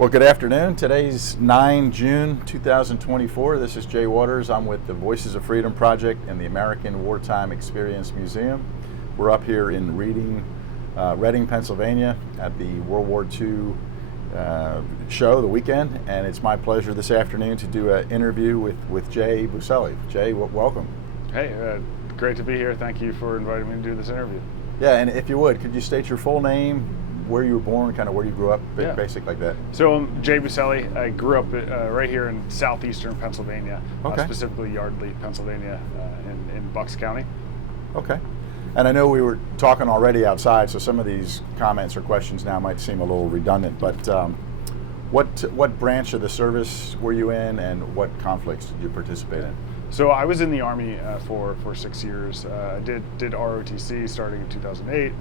Well, good afternoon. Today's 9 June 2024. This is Jay Waters. I'm with the Voices of Freedom Project and the American Wartime Experience Museum. We're up here in Reading, Pennsylvania at the World War II show, the weekend, and it's my pleasure this afternoon to do an interview with Jay Buselli. Jay, welcome. Hey, great to be here. Thank you for inviting me to do this interview. Yeah, and if you would, could you state your full name, where you were born, kind of where you grew up, basic like that? So I'm Jay Buselli. I grew up right here in southeastern Pennsylvania, specifically Yardley, Pennsylvania, in Bucks County. Okay. And I know we were talking already outside, so some of these comments or questions now might seem a little redundant, but what branch of the service were you in, and what conflicts did you participate in? So I was in the Army for 6 years. I did ROTC starting in 2008.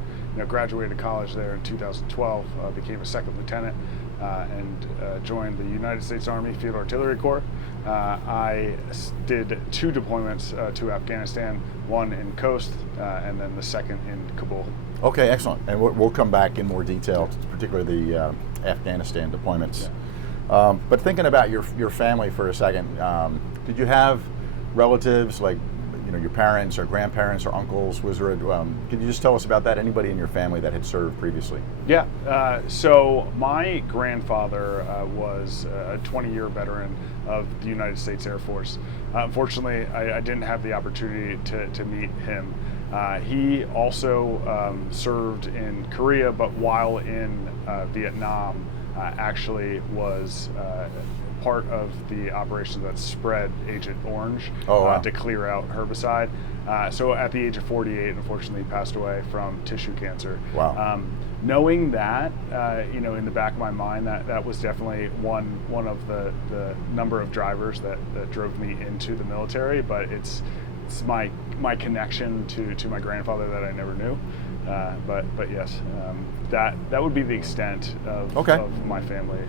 Graduated college there in 2012. Became a second lieutenant and joined the United States Army Field Artillery Corps. I did 2 deployments to Afghanistan, one in Coast and then the second in Kabul. Okay, excellent. And we'll come back in more detail, particularly the Afghanistan deployments. Yeah. But thinking about your family for a second, did you have relatives like your parents or grandparents or uncles? Was there could you just tell us about that? Anybody in your family that had served previously? Yeah, so my grandfather was a 20-year veteran of the United States Air Force. Unfortunately, I didn't have the opportunity to meet him. He also served in Korea, but while in Vietnam, actually was part of the operation that spread Agent Orange to clear out herbicide. So at the age of 48, unfortunately, passed away from tissue cancer. Wow. Knowing that, in the back of my mind, that was definitely one of the number of drivers that drove me into the military. But it's my connection to my grandfather that I never knew. But yes, that would be the extent of my family.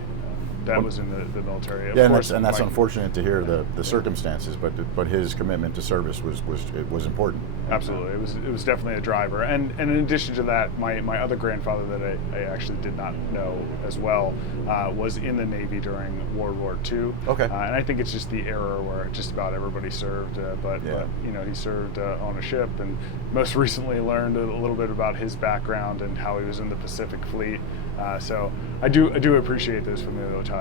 That was in the military. Yeah, and that's unfortunate to hear the circumstances, but his commitment to service was important. Absolutely, it was definitely a driver. And in addition to that, my other grandfather that I actually did not know as well was in the Navy during World War II. Okay. And I think it's just the era where just about everybody served. But he served on a ship, and most recently learned a little bit about his background and how he was in the Pacific Fleet. So I do appreciate those familial ties.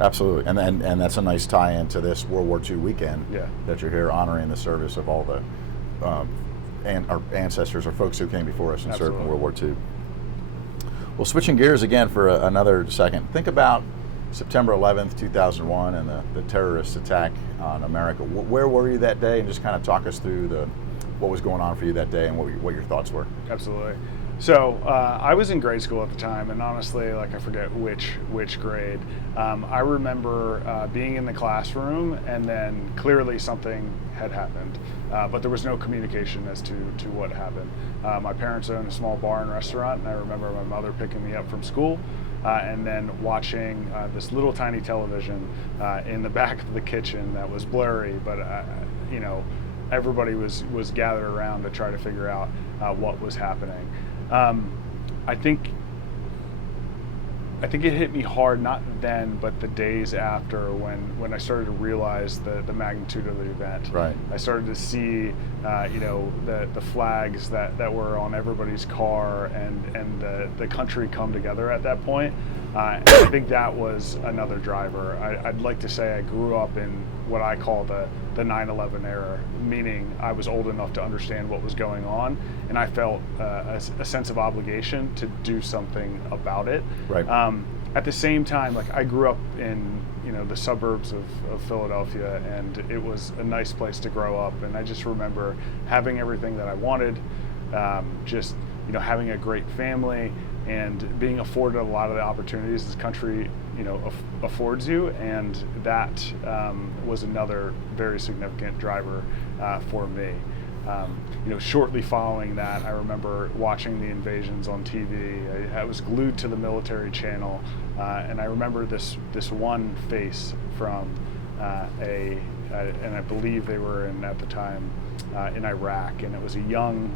Absolutely, and that's a nice tie-in to this World War II weekend. Yeah. That you're here honoring the service of all the our ancestors or folks who came before us and served in World War II. Well, switching gears again for another second, think about September 11th, 2001, and the terrorist attack on America. Where were you that day, and just kind of talk us through what was going on for you that day and what your thoughts were. Absolutely. So I was in grade school at the time, and honestly, I forget which grade. I remember being in the classroom, and then clearly something had happened, but there was no communication as to what happened. My parents owned a small bar and restaurant, and I remember my mother picking me up from school, and then watching this little tiny television in the back of the kitchen that was blurry, but everybody was gathered around to try to figure out what was happening. I think it hit me hard, not then, but the days after, when I started to realize the magnitude of the event. Right. I started to see, the flags that were on everybody's car, and the country come together at that point. And I think that was another driver. I'd like to say I grew up in what I call the 9/11 era, meaning I was old enough to understand what was going on, and I felt a sense of obligation to do something about it. Right. At the same time, I grew up in the suburbs of Philadelphia, and it was a nice place to grow up, and I just remember having everything that I wanted, having a great family, and being afforded a lot of the opportunities this country affords you, and that was another very significant driver for me. Shortly following that, I remember watching the invasions on TV. I was glued to the military channel, and I remember this one face from and I believe they were at the time in Iraq, and it was a young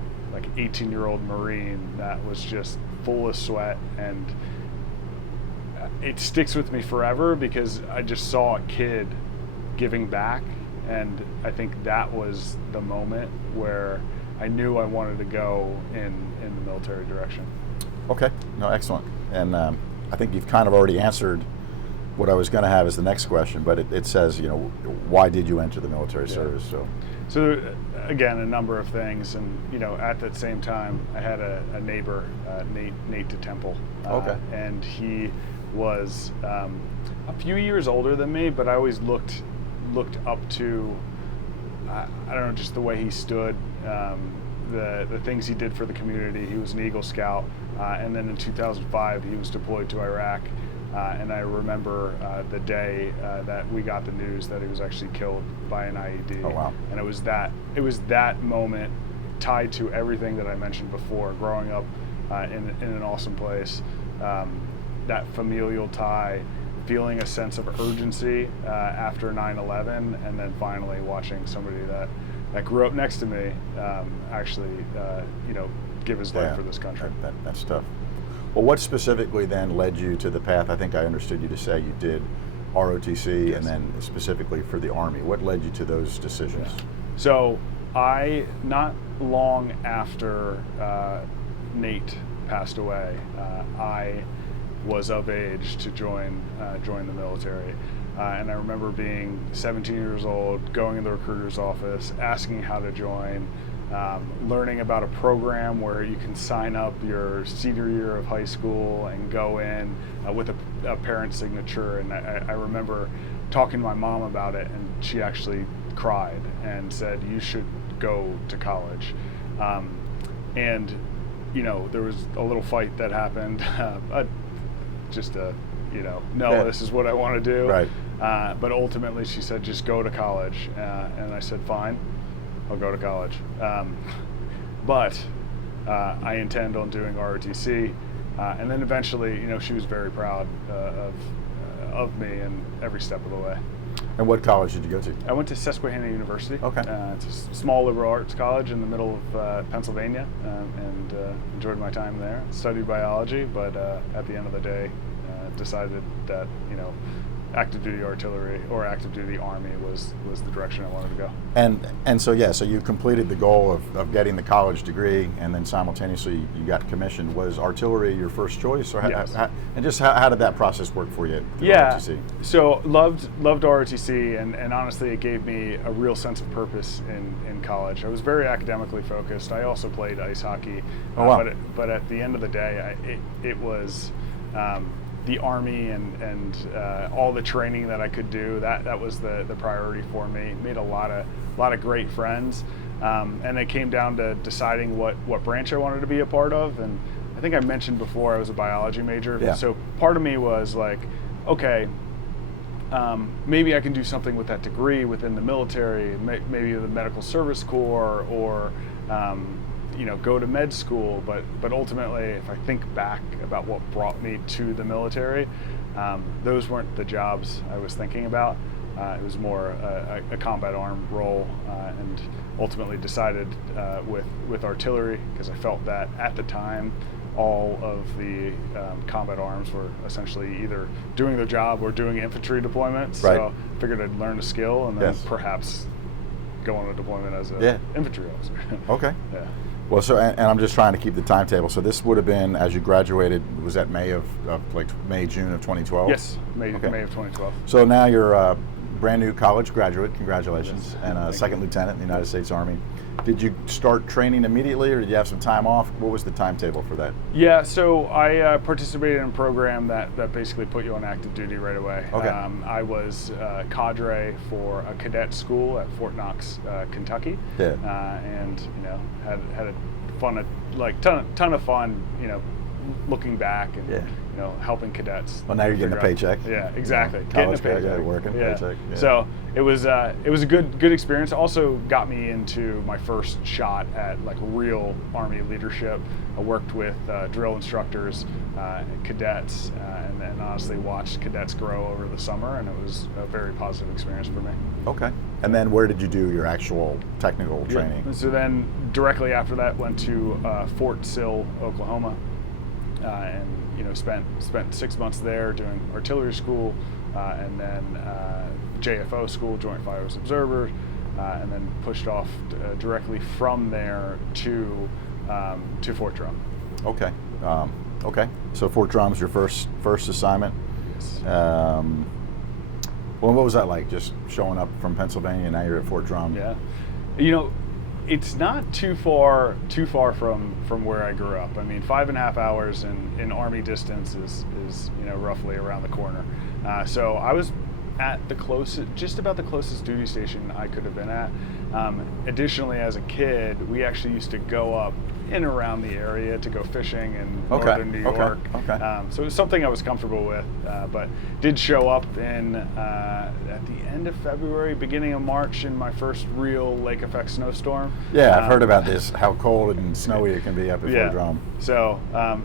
18-year-old Marine that was just full of sweat, and it sticks with me forever because I just saw a kid giving back, and I think that was the moment where I knew I wanted to go in the military direction. Okay, no, excellent. And I think you've kind of already answered what I was going to have as the next question, but it says, why did you enter the military service? So again, a number of things, and at that same time, I had a neighbor, Nate DeTemple, and he was a few years older than me, but I always looked up to, I don't know, just the way he stood, the things he did for the community. He was an Eagle Scout, and then in 2005 he was deployed to Iraq, and I remember the day that we got the news that he was actually killed by an IED. Oh, wow. And it was that moment tied to everything that I mentioned before, growing up in an awesome place, that familial tie, feeling a sense of urgency after 9/11, and then finally watching somebody that grew up next to me actually give his life for this country. That's tough. Well, what specifically then led you to the path? I think I understood you to say you did ROTC, yes, and then specifically for the Army. What led you to those decisions? Yeah. So not long after Nate passed away, I was of age to join the military. And I remember being 17 years old, going in the recruiter's office, asking how to join, learning about a program where you can sign up your senior year of high school and go in with a parent's signature. And I remember talking to my mom about it, and she actually cried and said, "You should go to college." And there was a little fight that happened, this is what I want to do. Right. But ultimately she said, just go to college. And I said, fine, I'll go to college. But I intend on doing ROTC. And then eventually, she was very proud of me in every step of the way. And what college did you go to? I went to Susquehanna University. Okay. It's a small liberal arts college in the middle of Pennsylvania, and enjoyed my time there. Studied biology, but at the end of the day, decided that active duty artillery or active duty Army was the direction I wanted to go. And so you completed the goal of getting the college degree, and then simultaneously you got commissioned. Was artillery your first choice, or yes. How did that process work for you? ROTC? So loved ROTC, and honestly it gave me a real sense of purpose in college. I was very academically focused. I also played ice hockey. Oh, wow. But at the end of the day, it was the Army and all the training that I could do. That was the priority for me. Made a lot of great friends, and it came down to deciding what branch I wanted to be a part of. And I think I mentioned before I was a biology major. Yeah. So part of me was like, okay, maybe I can do something with that degree within the military, maybe the Medical Service Corps, or go to med school. But ultimately, if I think back about what brought me to the military, those weren't the jobs I was thinking about. It was more a combat arm role, and ultimately decided with artillery, because I felt that at the time all of the combat arms were essentially either doing their job or doing infantry deployments. Right. So I figured I'd learn a skill and then Yes. perhaps go on a deployment as an infantry officer. Okay. Yeah. Well, so and I'm just trying to keep the timetable. So this would have been as you graduated. Was that May June of 2012? Yes, May Okay. of 2012. So now you're a brand new college graduate. Congratulations, and a second lieutenant in the United States Army. Did you start training immediately, or did you have some time off? What was the timetable for that? Yeah, so I participated in a program that basically put you on active duty right away. Okay. I was cadre for a cadet school at Fort Knox, Kentucky. Yeah. And had a ton of fun. Looking back and helping cadets. Well, now you're getting a paycheck. Yeah, exactly. College getting a graduate paycheck. working paycheck. Yeah. So it was a good experience. Also got me into my first shot at real Army leadership. I worked with drill instructors, cadets, and honestly watched cadets grow over the summer, and it was a very positive experience for me. Okay. And then where did you do your actual technical training? Yeah. So then directly after that went to Fort Sill, Oklahoma, and spent 6 months there doing artillery school, and then JFO school, Joint Fires Observer, and then pushed off directly from there to Fort Drum. Okay. Okay. So Fort Drum's your first assignment. Yes. Well, what was that like? Just showing up from Pennsylvania, and now you're at Fort Drum. Yeah. It's not too far from where I grew up. I mean, 5.5 hours in Army distance is roughly around the corner. So I was at just about the closest duty station I could have been at. Additionally, as a kid, we actually used to go up in and around the area to go fishing in northern New York. Okay. So it was something I was comfortable with, but did show up at the end of February, beginning of March, in my first real lake effect snowstorm. Yeah, I've heard about this, how cold and snowy it can be up at Fort Drum. So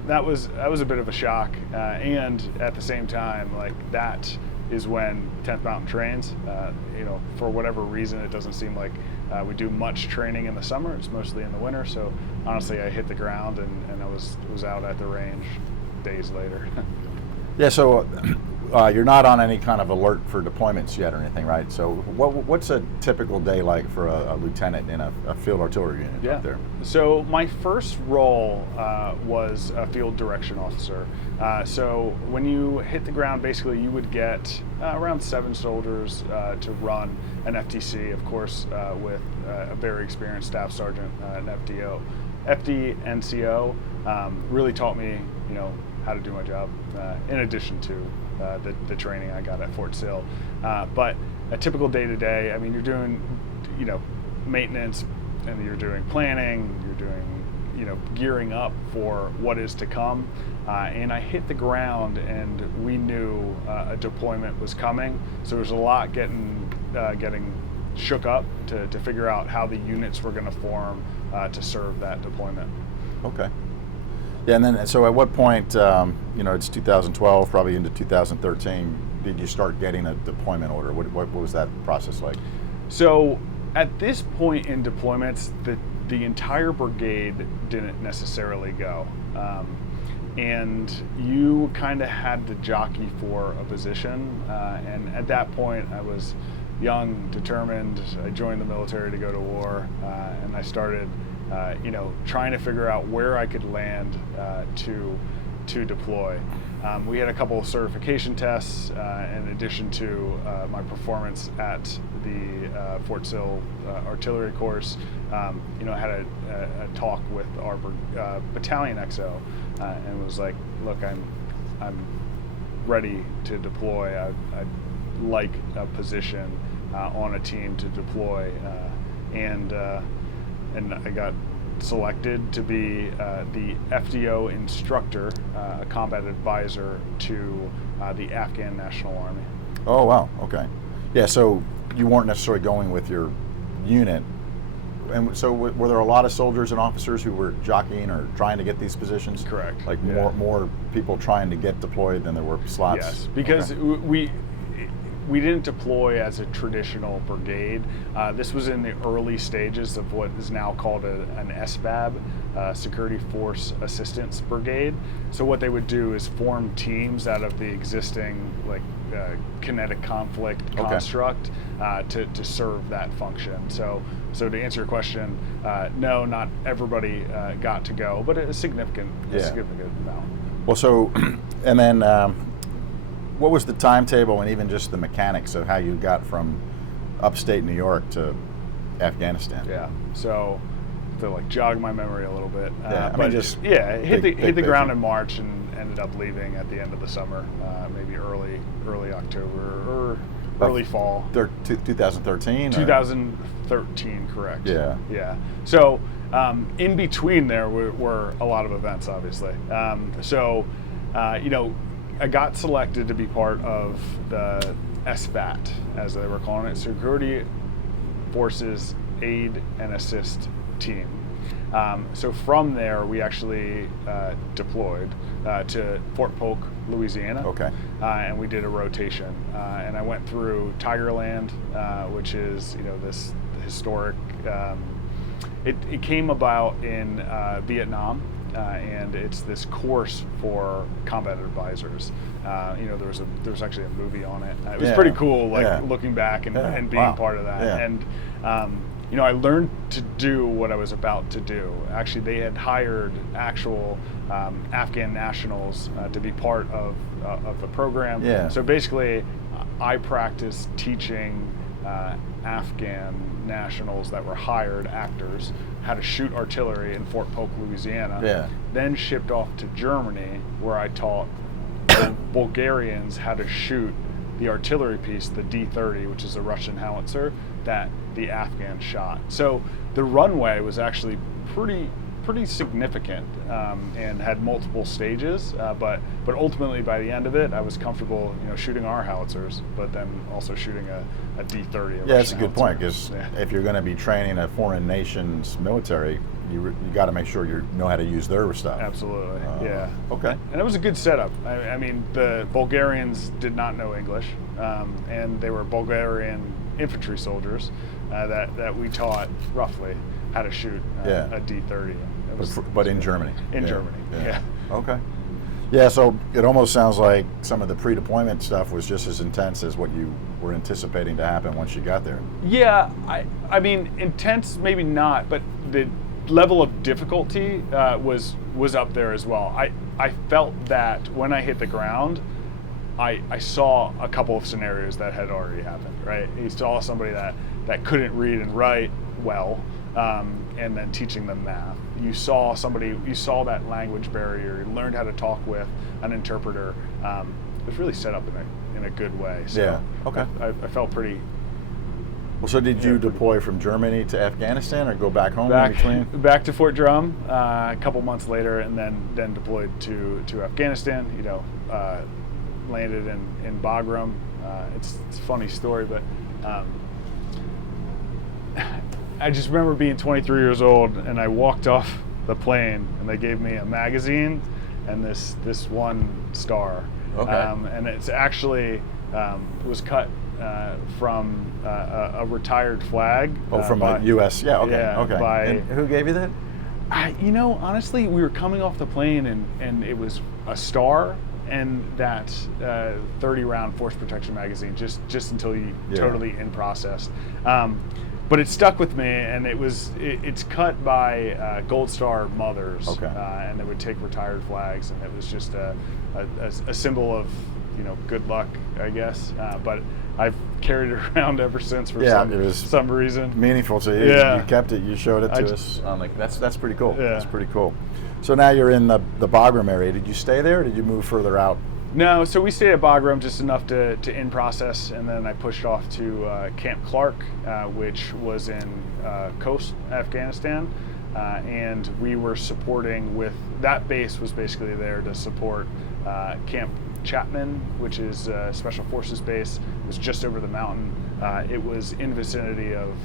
that was a bit of a shock, and at the same time, like, that is when 10th Mountain trains. For whatever reason, it doesn't seem like we do much training in the summer. It's mostly in the winter. So honestly, I hit the ground and I was out at the range days later. Yeah. So you're not on any kind of alert for deployments yet or anything, right? So what's a typical day like for a lieutenant in a field artillery unit up there? So my first role was a field direction officer. So when you hit the ground, basically you would get around 7 soldiers to run an FTC, of course, with a very experienced staff sergeant, an FDO. FDNCO really taught me, how to do my job, in addition to the training I got at Fort Sill. But a typical day-to-day, I mean, you're doing, maintenance, and you're doing planning, you're doing, gearing up for what is to come. And I hit the ground, and we knew a deployment was coming. So there was a lot getting shook up to figure out how the units were going to form to serve that deployment. Okay. Yeah, and then so at what point, it's 2012, probably into 2013, did you start getting a deployment order? What was that process like? So at this point in deployments, the entire brigade didn't necessarily go. And you kind of had to jockey for a position. And at that point, I was young, determined. I joined the military to go to war, and I started trying to figure out where I could land to deploy. We had a couple of certification tests in addition to my performance at the Fort Sill artillery course. I had a talk with our battalion XO and was like, look, I'm ready to deploy. I'd like a position on a team to deploy, and I got selected to be the FDO instructor, a combat advisor to the Afghan National Army. Oh, wow. Okay. Yeah, so you weren't necessarily going with your unit. And so were there a lot of soldiers and officers who were jockeying or trying to get these positions? Correct. Like more people trying to get deployed than there were slots? Yes, because we didn't deploy as a traditional brigade. This was in the early stages of what is now called an SBAB, Security Force Assistance Brigade. So what they would do is form teams out of the existing kinetic conflict construct to serve that function. So to answer your question, no, not everybody got to go, but a significant amount. Well, so, and then what was the timetable and even just the mechanics of how you got from upstate New York to Afghanistan? Yeah, so to jog my memory a little bit. Hit the ground in March and ended up leaving at the end of the summer, maybe early October or early fall. 2013? 2013, correct. Yeah. Yeah. So in between there were a lot of events, obviously. I got selected to be part of the SFAT, as they were calling it, Security Forces Aid and Assist Team. So from there, we actually deployed to Fort Polk, Louisiana. Okay. And we did a rotation. And I went through Tigerland, which is this historic. It came about in Vietnam. and it's this course for combat advisors. There was actually a movie on it. It was pretty cool, looking back and being part of that. Yeah. And I learned to do what I was about to do. Actually, they had hired actual Afghan nationals to be part of the program. Yeah. So basically, I practiced teaching Afghan nationals that were hired actors how to shoot artillery in Fort Polk, Louisiana. Yeah. Then shipped off to Germany, where I taught the Bulgarians how to shoot the artillery piece, the D-30, which is a Russian howitzer that the Afghans shot. So the runway was actually pretty significant, and had multiple stages. But ultimately, by the end of it, I was comfortable, shooting our howitzers, but then also shooting a D-30. Yeah, that's a good point, because if you're going to be training a foreign nation's military, you got to make sure you know how to use their stuff. Absolutely, yeah. Okay. And it was a good setup. I mean, the Bulgarians did not know English, and they were Bulgarian infantry soldiers that we taught roughly how to shoot a D-30. But in Germany. In Germany, yeah. Okay. Yeah, so it almost sounds like some of the pre-deployment stuff was just as intense as what you were anticipating to happen once you got there. Yeah, I mean, intense maybe not, but the level of difficulty was up there as well. I felt that when I hit the ground, I saw a couple of scenarios that had already happened, right? You saw somebody that couldn't read and write well, and then teaching them math. You saw that language barrier. You learned how to talk with an interpreter. It was really set up in a good way. So yeah. Okay. I felt pretty. Well, so did you deploy from Germany to Afghanistan, or go back home in between? Back to Fort Drum a couple months later, and then deployed to Afghanistan. Landed in Bagram. It's a funny story, but I just remember being 23 years old, and I walked off the plane, and they gave me a magazine and this one star. Okay. And it's actually was cut from a retired flag. From the U.S. Yeah. Okay. Yeah, okay. And who gave you that? Honestly, we were coming off the plane, and it was a star and that 30-round force protection magazine, just until you totally in processed. But it stuck with me, and it's cut by Gold Star mothers, and they would take retired flags, and it was just a symbol of good luck, I guess. But I've carried it around ever since for some reason. Meaningful to you. Yeah. You kept it. You showed it to us. That's pretty cool. Yeah. That's pretty cool. So now you're in the Bagram area. Did you stay there, or did you move further out? No, so we stayed at Bagram just enough to in process, and then I pushed off to Camp Clark, which was in Khost, Afghanistan, and we were supporting with that base was basically there to support Camp Chapman, which is a Special Forces base. It was just over the mountain. It was in vicinity of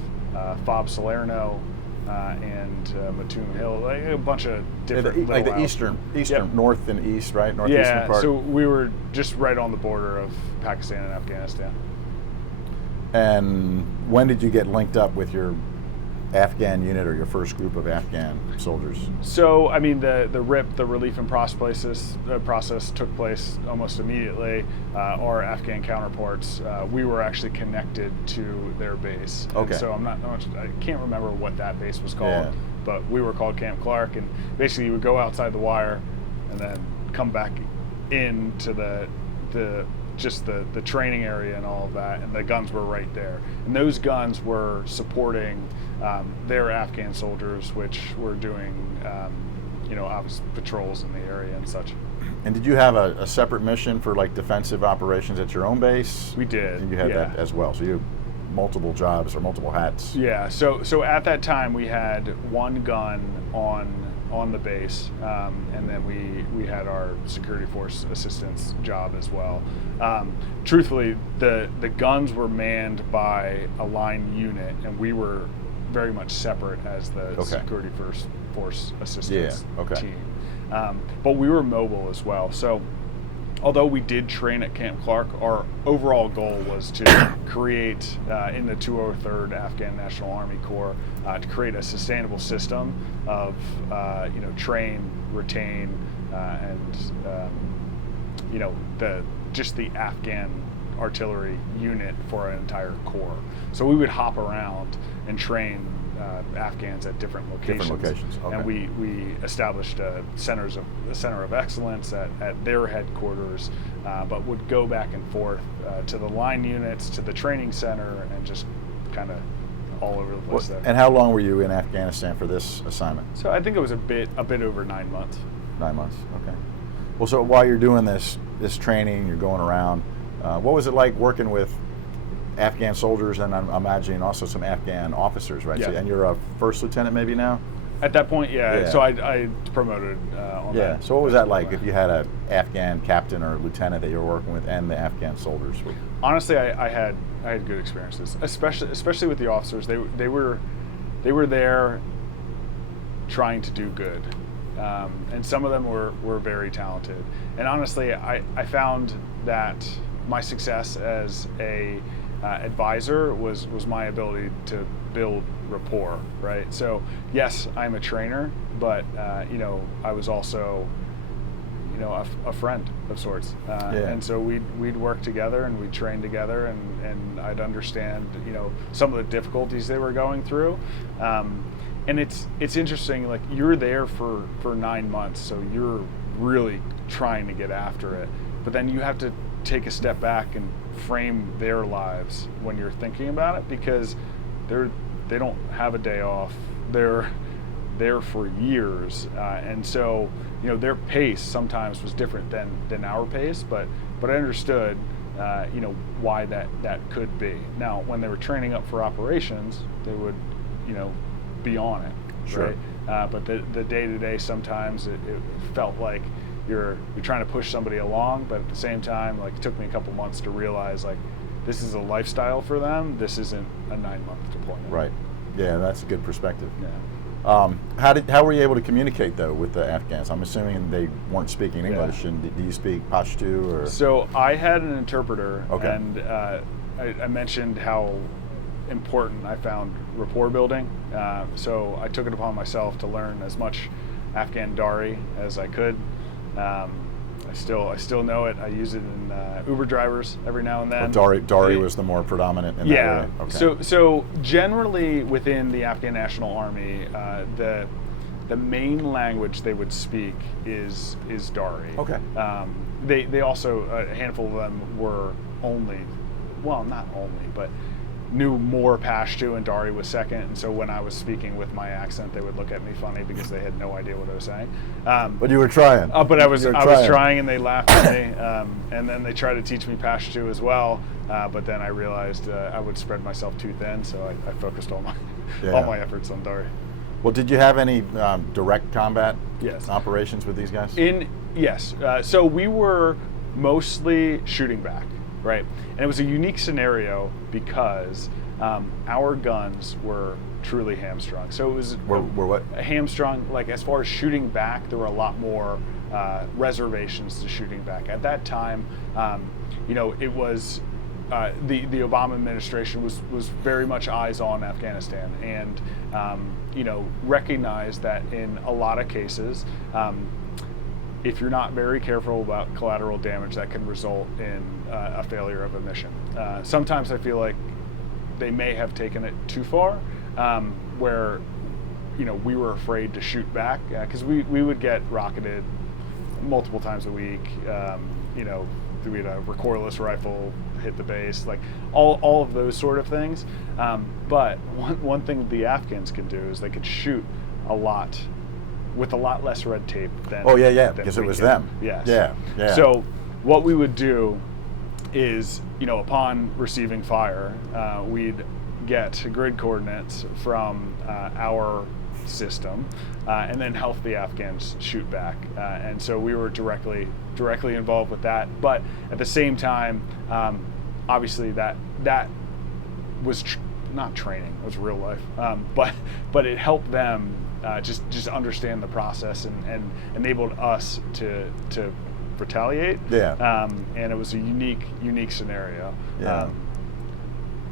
Fob Salerno and Mattoon Hill, like a bunch of different like the eastern, north and east, right? Northeastern part. So we were just right on the border of Pakistan and Afghanistan. And when did you get linked up with your Afghan unit, or your first group of Afghan soldiers? So, I mean, the RIP, the relief and process took place almost immediately. Our Afghan counterparts, we were actually connected to their base. Okay. And so I can't remember what that base was called, but we were called Camp Clark, and basically you would go outside the wire and then come back into the training area and all of that, and the guns were right there. And those guns were supporting their Afghan soldiers, which were doing, obvious patrols in the area and such. And did you have a separate mission for like defensive operations at your own base? We did. And you had that as well. So you had multiple jobs or multiple hats. Yeah. So at that time we had one gun on the base, and then we had our security force assistance job as well. Truthfully, the guns were manned by a line unit, and we were very much separate as the security force assistance team. But we were mobile as well. So although we did train at Camp Clark, our overall goal was to create, in the 203rd Afghan National Army Corps, to create a sustainable system of, train, retain, and the Afghan artillery unit for an entire corps. So we would hop around and train Afghans at different locations. Okay. And we established a center of excellence at their headquarters, but would go back and forth to the line units, to the training center, and just kind of all over the place there. And how long were you in Afghanistan for this assignment? So I think it was a bit over 9 months. 9 months, okay. Well, so while you're doing this training, you're going around, what was it like working with Afghan soldiers, and I'm imagining also some Afghan officers, right? Yeah. So, and you're a first lieutenant maybe now? At that point, yeah. Yeah. So I promoted on that. Yeah, so what was that like if you had an Afghan captain or lieutenant that you were working with and the Afghan soldiers? Honestly, I had good experiences, especially with the officers. They were there trying to do good, and some of them were very talented. And honestly, I found that my success as a advisor was my ability to build rapport, right? So yes, I'm a trainer, but I was also a friend of sorts, and so we'd work together and we'd train together, and I'd understand some of the difficulties they were going through, and it's interesting, like you're there for 9 months, so you're really trying to get after it, but then you have to take a step back and frame their lives when you're thinking about it, because they don't have a day off. They're there for years, and so their pace sometimes was different than our pace, but I understood why that could be. Now when they were training up for operations, they would be on it, sure. Right? But the day-to-day, sometimes it felt like you're trying to push somebody along, but at the same time, like, it took me a couple months to realize, like, this is a lifestyle for them. This isn't a 9-month deployment. Right. Yeah, that's a good perspective. Yeah. How were you able to communicate though with the Afghans? I'm assuming they weren't speaking English. Yeah. And do you speak Pashto or? So I had an interpreter, okay. And I mentioned how important I found rapport building. So I took it upon myself to learn as much Afghan Dari as I could. I still know it. I use it in Uber drivers every now and then. Dari was the more predominant in that area. Okay. So generally within the Afghan National Army, the main language they would speak is Dari. Okay. They also, a handful of them were not only, but knew more Pashto, and Dari was second, and so when I was speaking with my accent, they would look at me funny because they had no idea what I was saying. But you were trying. But I was trying, and they laughed at me, and then they tried to teach me Pashto as well, but then I realized I would spread myself too thin, so I focused all my efforts on Dari. Well, did you have any direct combat Yes. operations with these guys? Yes. So we were mostly shooting back. Right, and it was a unique scenario because our guns were truly hamstrung. So it was were what? Hamstrung, like as far as shooting back, there were a lot more reservations to shooting back. At that time, it was the Obama administration was very much eyes on Afghanistan, and recognized that in a lot of cases, if you're not very careful about collateral damage, that can result in a failure of a mission. Sometimes I feel like they may have taken it too far, where we were afraid to shoot back, because we would get rocketed multiple times a week. We had a recoilless rifle hit the base, like all of those sort of things. But one thing the Afghans could do is they could shoot a lot with a lot less red tape than because it was them. Yes. Yeah. So what we would do is, upon receiving fire, we'd get grid coordinates from our system, and then help the Afghans shoot back. And so we were directly involved with that. But at the same time, obviously that was not training; it was real life. But it helped them just understand the process, and enabled us to retaliate. Yeah. And it was a unique scenario. Yeah.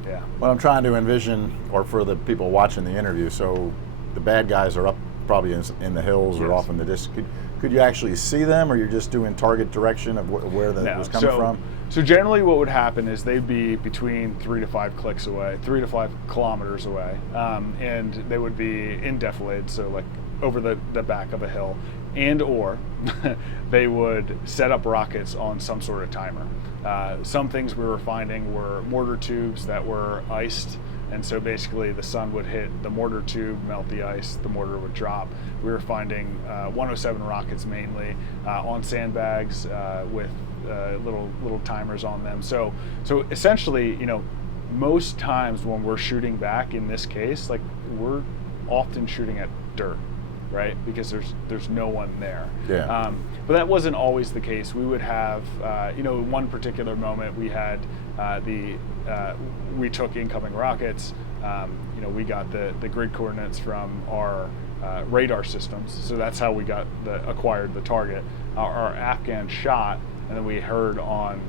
Yeah. Well, I'm trying to envision, or for the people watching the interview, so the bad guys are up probably in the hills or Yes. off in the distance. Could you actually see them, or you're just doing target direction of where it was coming from? So generally what would happen is they'd be between 3 to 5 clicks away, 3 to 5 kilometers away, and they would be in defilade, so like over the back of a hill, and or they would set up rockets on some sort of timer. Some things we were finding were mortar tubes that were iced, and so basically the sun would hit the mortar tube, melt the ice, the mortar would drop. We were finding 107 rockets mainly on sandbags with little timers on them. So essentially, most times when we're shooting back in this case, like we're often shooting at dirt, right? Because there's no one there. Yeah. But that wasn't always the case. We would have, one particular moment we had we took incoming rockets. We got the grid coordinates from our radar systems, so that's how we acquired the target. Our Afghan shot, and then we heard on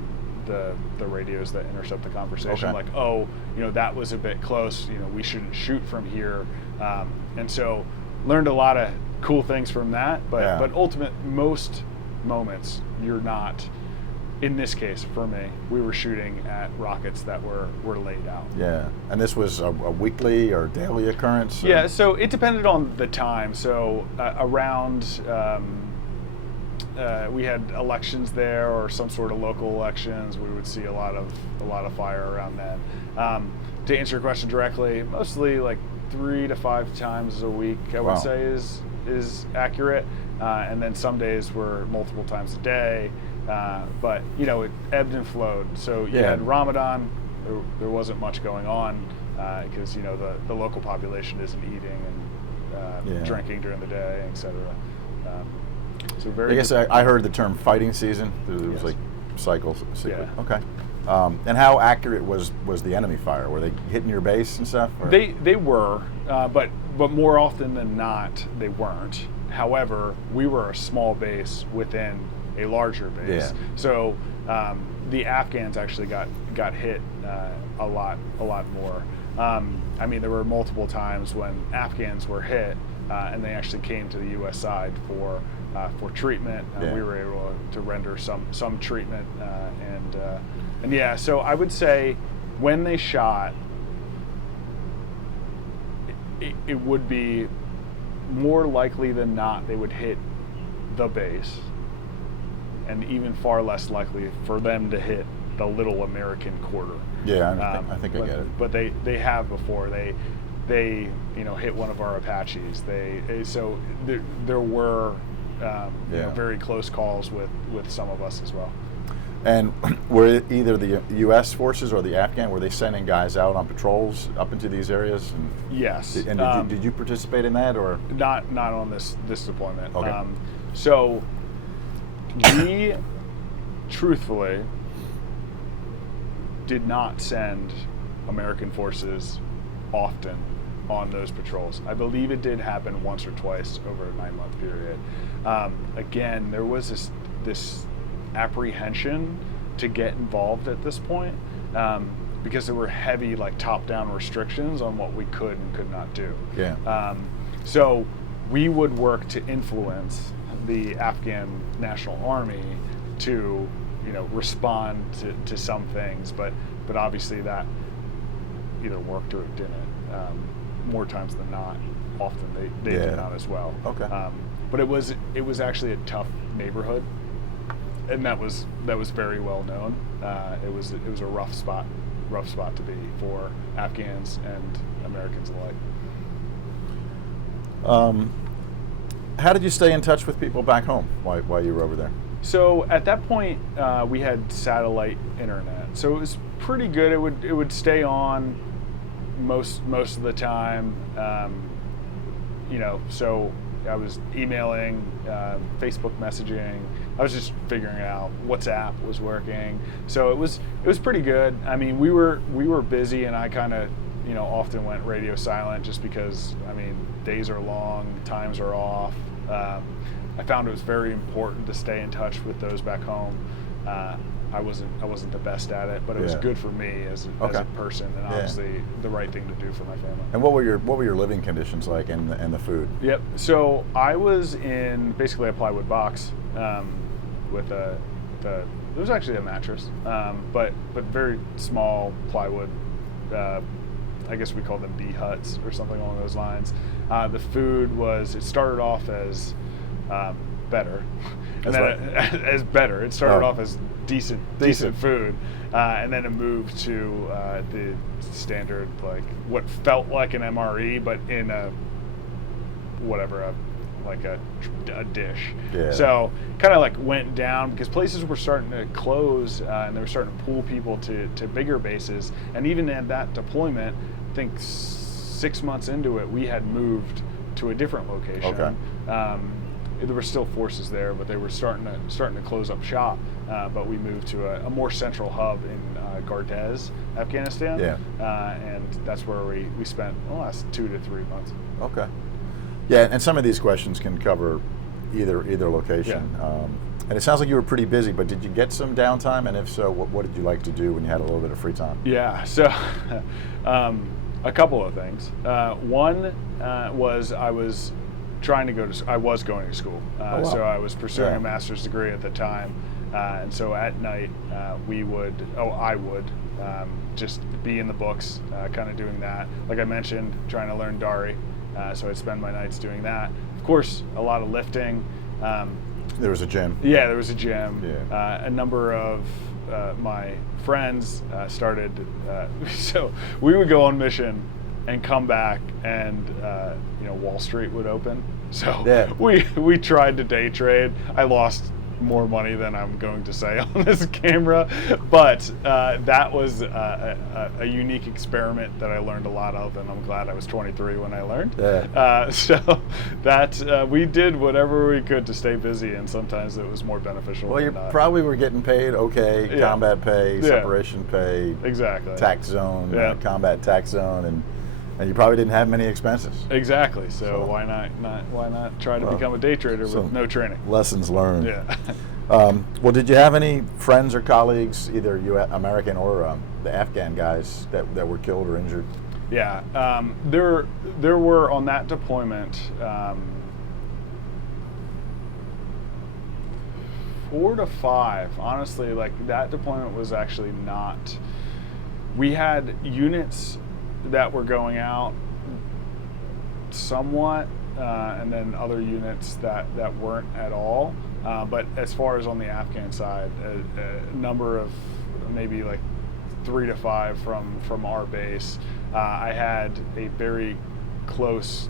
the radios that intercept the conversation, Okay. like, oh, that was a bit close. We shouldn't shoot from here, and so learned a lot of cool things from that. But most moments you're not. In this case, for me, we were shooting at rockets that were laid out. Yeah, and this was a weekly or daily occurrence? Or? Yeah, so it depended on the time. So around, we had elections there or some sort of local elections, we would see a lot of fire around then. To answer your question directly, mostly like 3 to 5 times a week, I would say is accurate. And then some days were multiple times a day. But it ebbed and flowed. So you had Ramadan, there wasn't much going on because the local population isn't eating and drinking during the day, etc. So very. I guess I heard the term fighting season. There was like cycles. Yeah. Okay. And how accurate was the enemy fire? Were they hitting your base and stuff? Or? They were, but more often than not they weren't. However, we were a small base within a larger base. Yeah. So the Afghans actually got hit a lot more. There were multiple times when Afghans were hit and they actually came to the U.S. side for treatment. We were able to render some treatment so I would say when they shot, it would be more likely than not they would hit the base, and even far less likely for them to hit the little American quarter. Yeah, I think I get it. But they have before. They hit one of our Apaches. So there were very close calls with some of us as well. And were either the U.S. forces or the Afghan, were they sending guys out on patrols up into these areas? And, yes. And did you participate in that, or not on this deployment? Okay. So we truthfully did not send American forces often on those patrols. I believe it did happen once or twice over a 9-month period. Again, there was this apprehension to get involved at this point because there were heavy top-down restrictions on what we could and could not do. Yeah. So we would work to influence the Afghan National Army to respond to some things, but obviously that either worked or it didn't. More times than not, often they did not as well. Okay. But it was actually a tough neighborhood, and that was very well known. It was a rough spot to be for Afghans and Americans alike. How did you stay in touch with people back home while you were over there? So at that point, we had satellite internet, so it was pretty good. It would stay on most of the time. So I was emailing, Facebook messaging. I was just figuring out WhatsApp was working. So it was pretty good. We were busy, and I kind of often went radio silent just because days are long, times are off. I found it was very important to stay in touch with those back home. I wasn't the best at it, but it was good for me as a person, and obviously the right thing to do for my family. And what were your living conditions like, and the food? Yep. So I was in basically a plywood box with it was actually a mattress, but very small plywood. I guess we call them bee huts or something along those lines. The food it started off as better, and as better. It started off as decent food, and then it moved to the standard, like what felt like an MRE, but in a dish. Yeah. So kind of like went down because places were starting to close, and they were starting to pull people to bigger bases. And even at that deployment, I think 6 months into it, we had moved to a different location. Okay. There were still forces there, but they were starting to close up shop. But we moved to a more central hub in Gardez, Afghanistan. Yeah. And that's where we spent the last 2 to 3 months. Okay. Yeah, and some of these questions can cover either location. Yeah. And it sounds like you were pretty busy, but did you get some downtime? And if so, what did you like to do when you had a little bit of free time? Yeah, so a couple of things. One was I was going to school. Wow. So I was pursuing a master's degree at the time. And so at night, I would just be in the books, kind of doing that. Like I mentioned, trying to learn Dari. So I'd spend my nights doing that. Of course, a lot of lifting. There was a gym. Yeah, there was a gym. Yeah. A number of my friends started, so we would go on mission and come back, and Wall Street would open. So we tried to day trade. I lost more money than I'm going to say on this camera, but that was a unique experiment that I learned a lot of, and I'm glad I was 23 when I learned. Yeah. So that we did whatever we could to stay busy, and sometimes it was more beneficial. Well, you probably were getting paid combat pay, separation pay, exactly, tax zone, combat tax zone, and you probably didn't have many expenses. Exactly. So why not try to become a day trader with no training? Lessons learned. Yeah. Well, did you have any friends or colleagues, either American or the Afghan guys, that were killed or injured? Yeah. There were on that deployment 4 to 5. Honestly, like that deployment was actually not. We had units that were going out somewhat, and then other units that weren't at all. But as far as on the Afghan side, a number of maybe like 3 to 5 from our base. I had a very close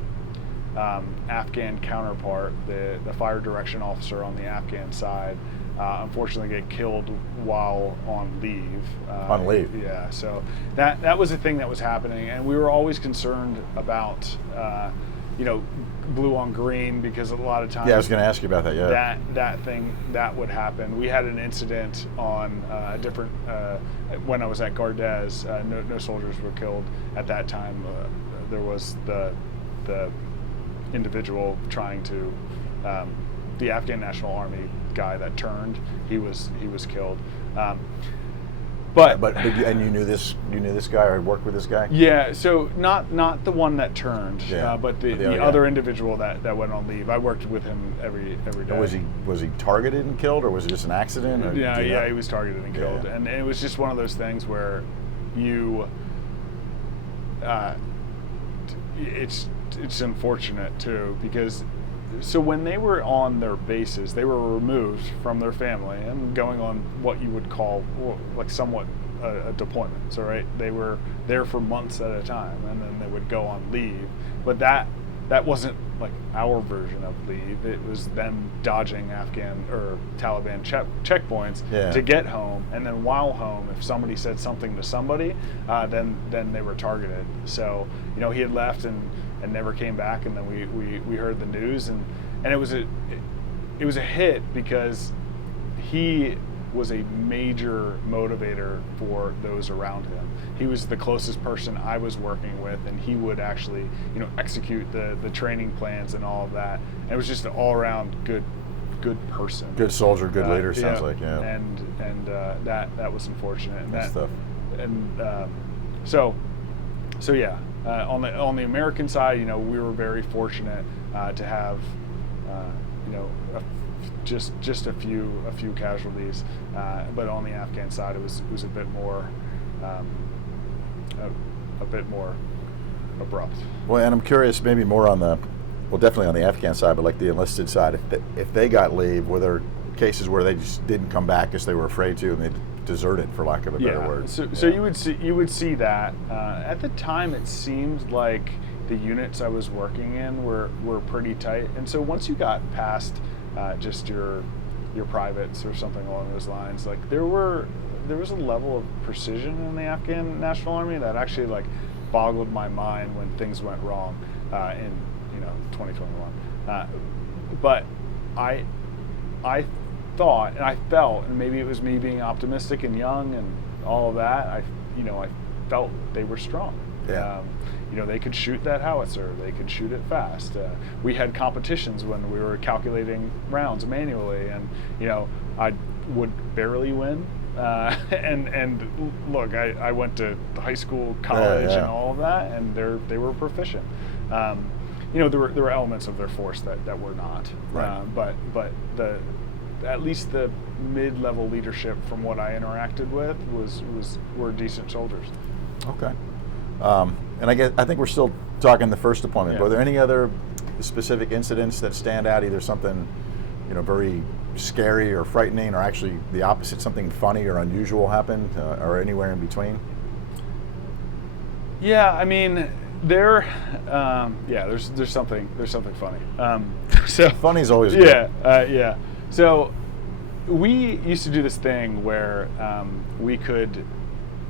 Afghan counterpart, the fire direction officer on the Afghan side, unfortunately get killed while on leave. On leave? Yeah, so that was a thing that was happening, and we were always concerned about, blue on green, because a lot of times. Yeah, I was going to ask you about that. Yeah. That thing that would happen. We had an incident on a different when I was at Gardez. No soldiers were killed at that time. There was the individual trying to the Afghan National Army guy that turned. He was killed. But and you knew this guy or had worked with this guy? Yeah, so not the one that turned, but the other individual that went on leave. I worked with him every day. And was he targeted and killed, or was it just an accident? Or he was targeted and killed, and it was just one of those things where you, it's unfortunate too, because. So when they were on their bases, they were removed from their family and going on what you would call like somewhat a deployment. So right, they were there for months at a time, and then they would go on leave. But that wasn't like our version of leave. It was them dodging Afghan or Taliban checkpoints to get home, and then while home, if somebody said something to somebody, then they were targeted. So he had left and never came back, and then we heard the news, and it was a hit because he was a major motivator for those around him. He was the closest person I was working with, and he would actually, execute the training plans and all of that. And it was just an all-around good person, good soldier, good leader. Sounds like, yeah. And that was unfortunate. And That's tough. And so yeah. On the American side, we were very fortunate to have, just a few casualties. But on the Afghan side, it was a bit more abrupt. Well, and I'm curious, maybe more on definitely on the Afghan side, but like the enlisted side, if they got leave, were there cases where they just didn't come back because they were afraid to, and they deserted, for lack of a better word? So you would see that. At the time, it seemed like the units I was working in were pretty tight, and so once you got past just your privates or something along those lines, like there was a level of precision in the Afghan National Army that actually like boggled my mind when things went wrong in 2021. But I thought and I felt, and maybe it was me being optimistic and young and all of that, I felt they were strong. Yeah. They could shoot that howitzer. They could shoot it fast. We had competitions when we were calculating rounds manually, and I would barely win. And look, I went to high school, college, and all of that, and they were proficient. There were elements of their force that were not. Right. But at least the mid-level leadership, from what I interacted with, were decent soldiers. Okay. And I think we're still talking the first deployment. Yeah. Were there any other specific incidents that stand out? Either something, very scary or frightening, or actually the opposite, something funny or unusual happened, or anywhere in between? Yeah, I mean, there's something funny. So Funny is always good. Yeah. So we used to do this thing where we could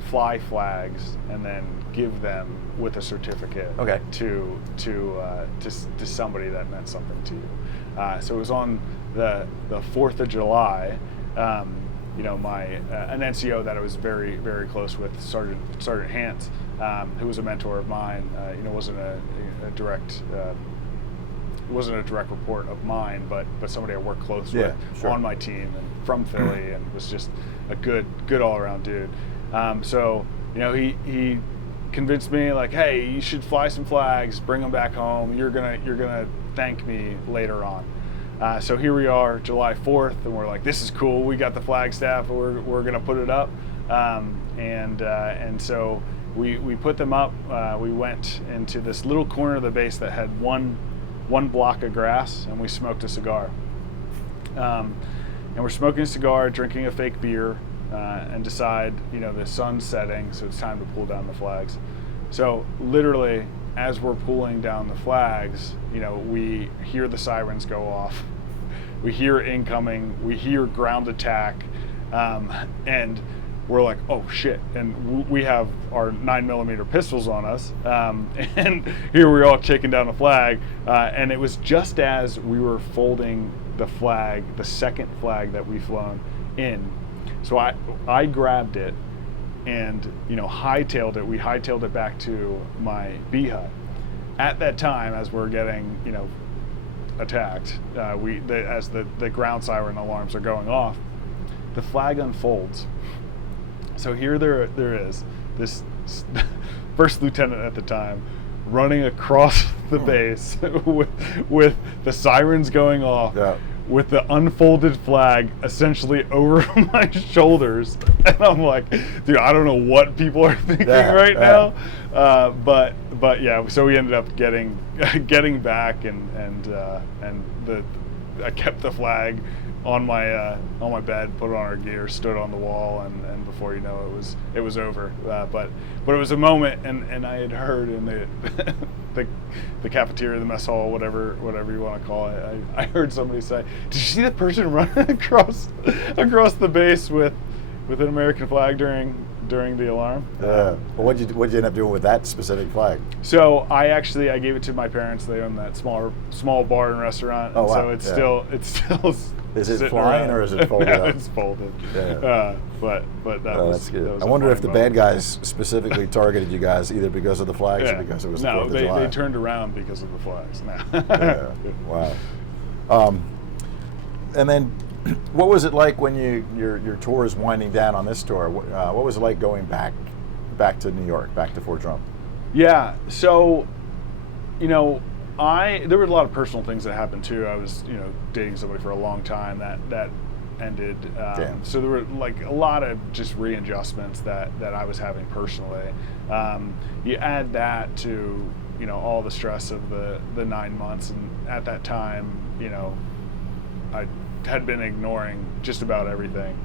fly flags and then give them with a certificate to somebody that meant something to you. So it was on the 4th of July. My an NCO that I was very, very close with, Sergeant Hance, who was a mentor of mine. Wasn't a direct report of mine, but somebody I worked close with on my team and from Philly, and was just a good all around dude. So he convinced me, like, hey, you should fly some flags, bring them back home. You're gonna thank me later on. So here we are, July 4th, and we're like, this is cool. We got the flag staff, we're gonna put it up, and so we put them up. We went into this little corner of the base that had one block of grass, and we smoked a cigar. And we're smoking a cigar, drinking a fake beer, and decide, the sun's setting, so it's time to pull down the flags. So literally, as we're pulling down the flags, we hear the sirens go off. We hear incoming, we hear ground attack, and we're like, oh shit. And we have our 9mm pistols on us. And here we're all taking down the flag. And it was just as we were folding the flag, the second flag that we flown in. So I grabbed it and, hightailed it. We hightailed it back to my B hut. At that time, as we're getting, attacked, as the ground siren alarms are going off, the flag unfolds. So here there is this first lieutenant at the time running across the base with the sirens going off, with the unfolded flag essentially over my shoulders, and I'm like, dude, I don't know what people are thinking right now, but yeah. So we ended up getting back, and I kept the flag on my bed, put it on our gear, stood on the wall, and before you know it was over. But it was a moment, and I had heard in the cafeteria, the mess hall, whatever you want to call it, I heard somebody say, "Did you see that person running across the base with an American flag during the alarm?" Well, what'd you end up doing with that specific flag? So I gave it to my parents. They own that small bar and restaurant, and so it's still Is it sitting flying around. or is it folded up? It's folded. Yeah. But that was that's good. that was I a wonder if funny the bad moment. guys specifically targeted you guys either because of the flags or because it was the 4th of July. They turned around because of the flags. No. Yeah. Wow. And then, what was it like when your tour is winding down on this tour? What was it like going back to New York, back to Fort Drum? Yeah. So, there were a lot of personal things that happened too. I was, dating somebody for a long time that ended. So there were like a lot of just readjustments that I was having personally. You add that to, all the stress of the 9 months, and at that time, I had been ignoring just about everything.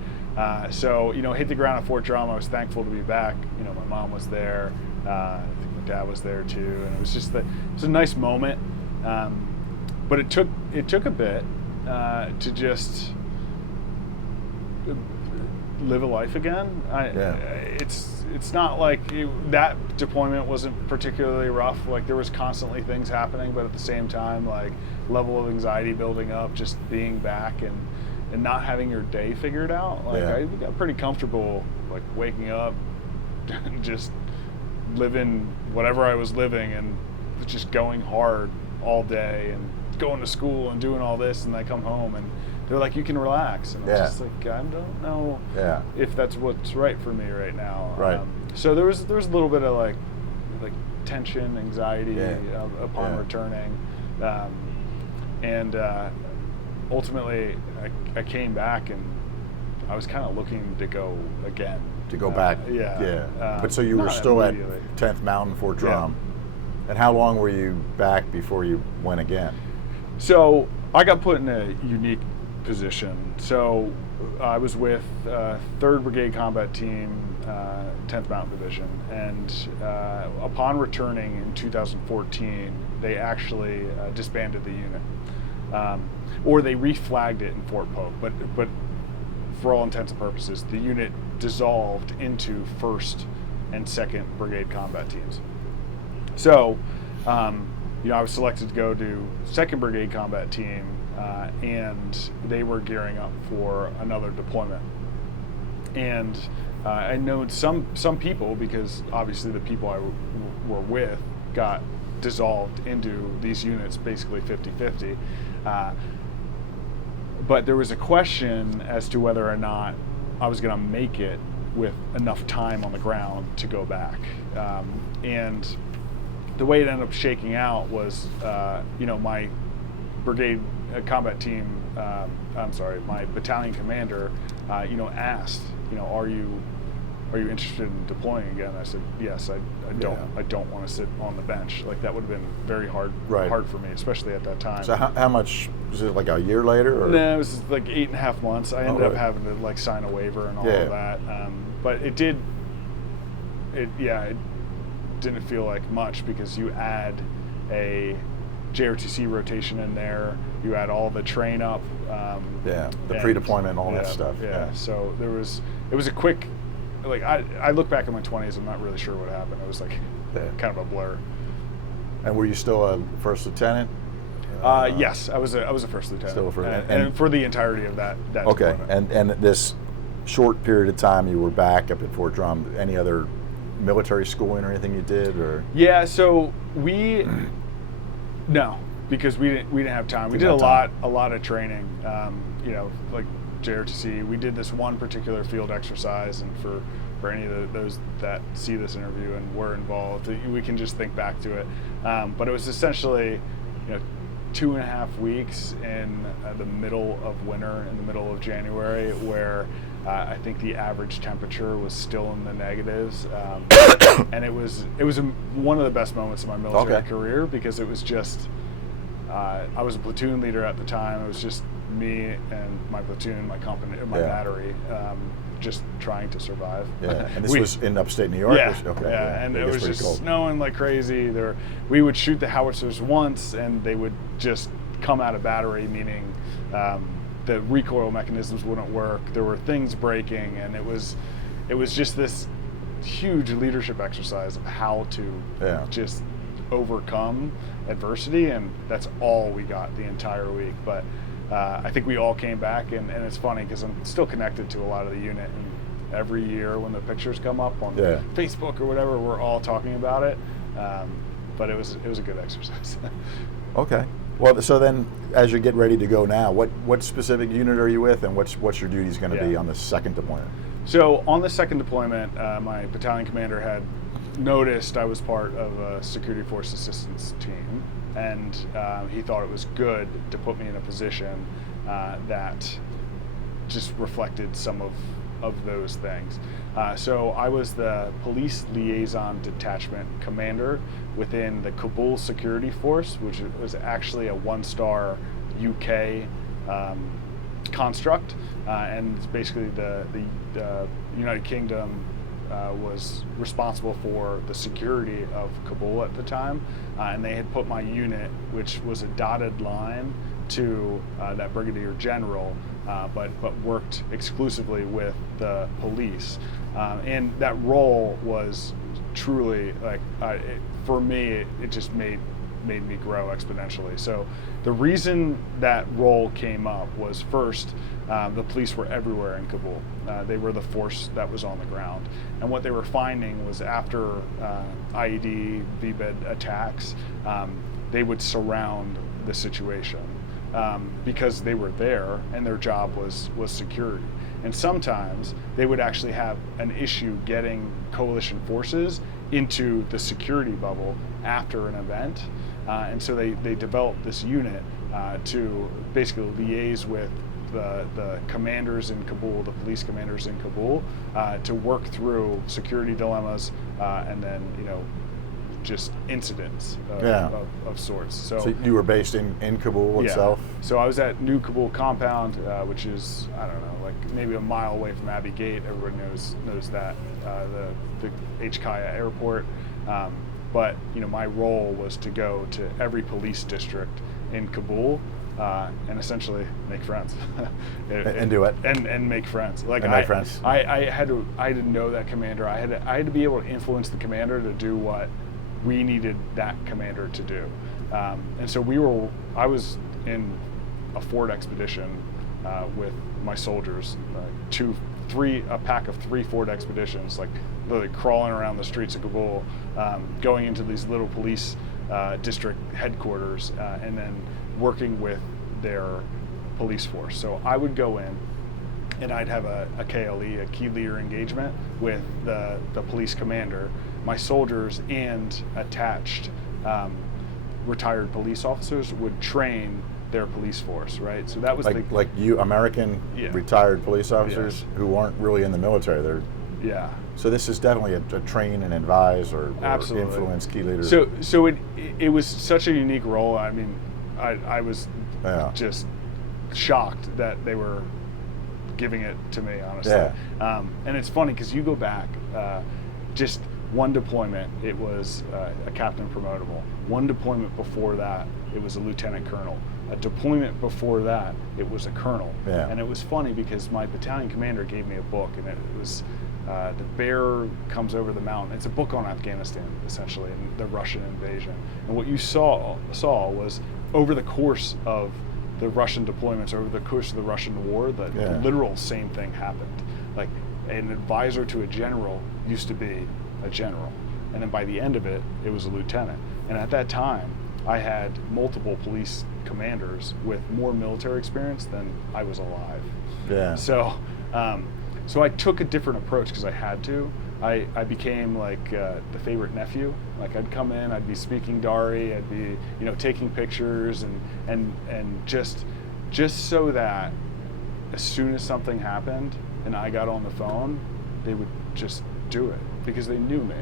So, hit the ground at Fort Drum. I was thankful to be back. My mom was there. I think my dad was there too, and it was just it was a nice moment. But it took a bit to just live a life again. It's not like that deployment wasn't particularly rough. Like there was constantly things happening, but at the same time, like level of anxiety building up, just being back and not having your day figured out. Like I got pretty comfortable, like waking up, just living whatever I was living, and just going hard all day and going to school and doing all this, and I come home and they're like, you can relax, and I'm just like, I don't know if that's what's right for me right now. Right. So there was a little bit of like tension, anxiety upon returning, and ultimately I came back and I was kind of looking to go again. To go back. But so you were still at 10th Mountain, Fort Drum. And how long were you back before you went again? So I got put in a unique position. So I was with 3rd Brigade Combat Team, 10th Mountain Division, and upon returning in 2014, they actually disbanded the unit, or they reflagged it in Fort Polk. But for all intents and purposes, the unit dissolved into 1st and 2nd Brigade Combat Teams. So, I was selected to go to 2nd Brigade Combat Team, and they were gearing up for another deployment. And I know some people, because obviously the people I were with got dissolved into these units, basically 50-50. But there was a question as to whether or not I was going to make it with enough time on the ground to go back. And the way it ended up shaking out was, my brigade combat team, my battalion commander, asked, are you interested in deploying again? I said, yes, I don't want to sit on the bench. Like that would have been very hard for me, especially at that time. So how much, was it like a year later? Or? No, it was like 8.5 months. I ended up having to like sign a waiver and all of that. But it didn't feel like much, because you add a JRTC rotation in there, you add all the train up. The pre-deployment and all that stuff. So it was a quick, like I look back at my 20s, I'm not really sure what happened. It was like kind of a blur. And were you still a first lieutenant? Yes, I was a first lieutenant. Still a first, and for the entirety of that okay, deployment. and this short period of time you were back up at Fort Drum, any other military schooling or anything you did, or? Yeah, so no, because we didn't have time. We did a lot of training, like JRTC. We did this one particular field exercise, and for any of those that see this interview and were involved, we can just think back to it. But it was essentially, 2.5 weeks in the middle of winter, in the middle of January, where I think the average temperature was still in the negatives, and it was one of the best moments of my military career, because it was just I was a platoon leader at the time. It was just me and my platoon, my company, my battery, just trying to survive. Yeah, and this was in upstate New York? And it was just cold. snowing like crazy. We would shoot the howitzers once, and they would just come out of battery, meaning the recoil mechanisms wouldn't work. There were things breaking, and it was just this huge leadership exercise of how to just overcome adversity, and that's all we got the entire week. But I think we all came back, and it's funny because I'm still connected to a lot of the unit, and every year when the pictures come up on Facebook or whatever, we're all talking about it. But it was a good exercise. Okay. Well, so then, as you get ready to go now, what specific unit are you with, and what's your duties going to be on the second deployment? So on the second deployment, my battalion commander had noticed I was part of a security force assistance team, and he thought it was good to put me in a position that just reflected some of those things. So I was the police liaison detachment commander within the Kabul security force, which was actually a one-star UK construct, and basically the United Kingdom was responsible for the security of Kabul at the time, and they had put my unit, which was a dotted line to that brigadier general, but worked exclusively with the police, and that role was truly like for me it just made me grow exponentially. So the reason that role came up was first, the police were everywhere in Kabul. They were the force that was on the ground. And what they were finding was after IED, VBED attacks, they would surround the situation because they were there and their job was security. And sometimes they would actually have an issue getting coalition forces into the security bubble after an event. And so they developed this unit to basically liaise with the commanders in Kabul, the police commanders in Kabul, to work through security dilemmas and then, just incidents of sorts. So you were based in Kabul itself? So I was at New Kabul compound, which is, I don't know, like maybe a mile away from Abbey Gate. Everyone knows that, the HKIA airport. But my role was to go to every police district in Kabul and essentially make friends. and do it. And make friends. Like make friends. I had to know that commander. I had to be able to influence the commander to do what we needed that commander to do. And so I was in a Ford expedition with my soldiers, a pack of 3 Ford expeditions, like literally crawling around the streets of Kabul, going into these little police district headquarters, and then working with their police force. So I would go in and I'd have a KLE, a key leader engagement, with the police commander, my soldiers, and attached retired police officers would train their police force, right? So that was like you American retired police officers who weren't really in the military. They're So this is definitely a train and advise or influence key leader. So it was such a unique role. I mean, I was just shocked that they were giving it to me, honestly. And it's funny because you go back, just one deployment, it was a captain promotable. One deployment before that, it was a lieutenant colonel. A deployment before that, it was a colonel. And it was funny because my battalion commander gave me a book, and it was The Bear Comes Over the Mountain. It's a book on Afghanistan, essentially, and the Russian invasion. And what you saw was over the course of the Russian deployments, over the course of the Russian war, the literal same thing happened. Like, an advisor to a general used to be a general, and then by the end of it, it was a lieutenant. And at that time, I had multiple police commanders with more military experience than I was alive. So I took a different approach because I had to. I became like the favorite nephew. Like, I'd come in, I'd be speaking Dari, I'd be taking pictures and just so that as soon as something happened and I got on the phone, they would just do it because they knew me.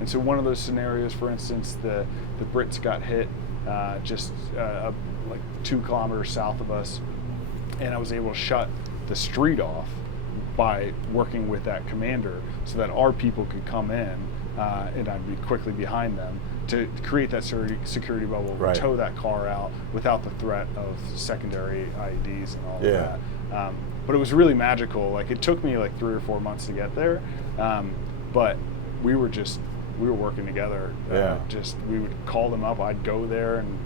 And so one of those scenarios, for instance, the Brits got hit just like 2 kilometers south of us, and I was able to shut the street off by working with that commander so that our people could come in and I'd be quickly behind them to create that security bubble, tow that car out without the threat of secondary IEDs and all of that. But it was really magical. Like, it took me like 3 or 4 months to get there, but we were working together. We would call them up. I'd go there and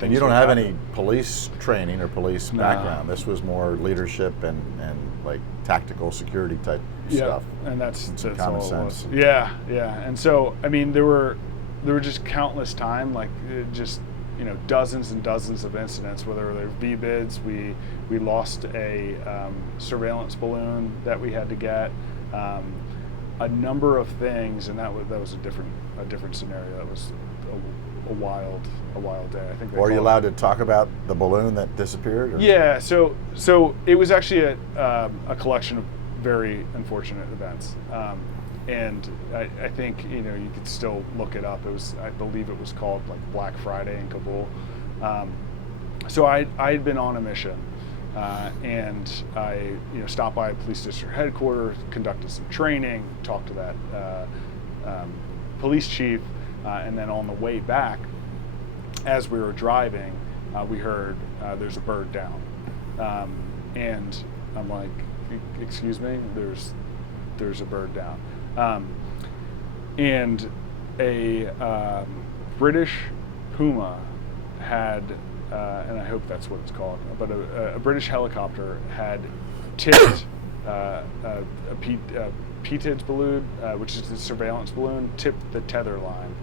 And you don't have any police training or police background. This was more leadership and like tactical security type stuff. And that's common all sense. it was. Yeah. And so, I mean, there were just countless time, like just, dozens and dozens of incidents, whether they're V-bids, we lost a surveillance balloon that we had to get, a number of things, and that was a different scenario. That was a wild day. I think. Were you allowed to talk about the balloon that disappeared? Or? Yeah. So it was actually a collection of very unfortunate events, and I think you could still look it up. I believe it was called like Black Friday in Kabul. So I had been on a mission, and I stopped by police district headquarters, conducted some training, talked to that police chief. And then on the way back, as we were driving, we heard there's a bird down, and I'm like, "Excuse me, there's a bird down," and a British Puma had, and I hope that's what it's called, but a British helicopter had tipped a PTIDS balloon, which is the surveillance balloon, tipped the tether line.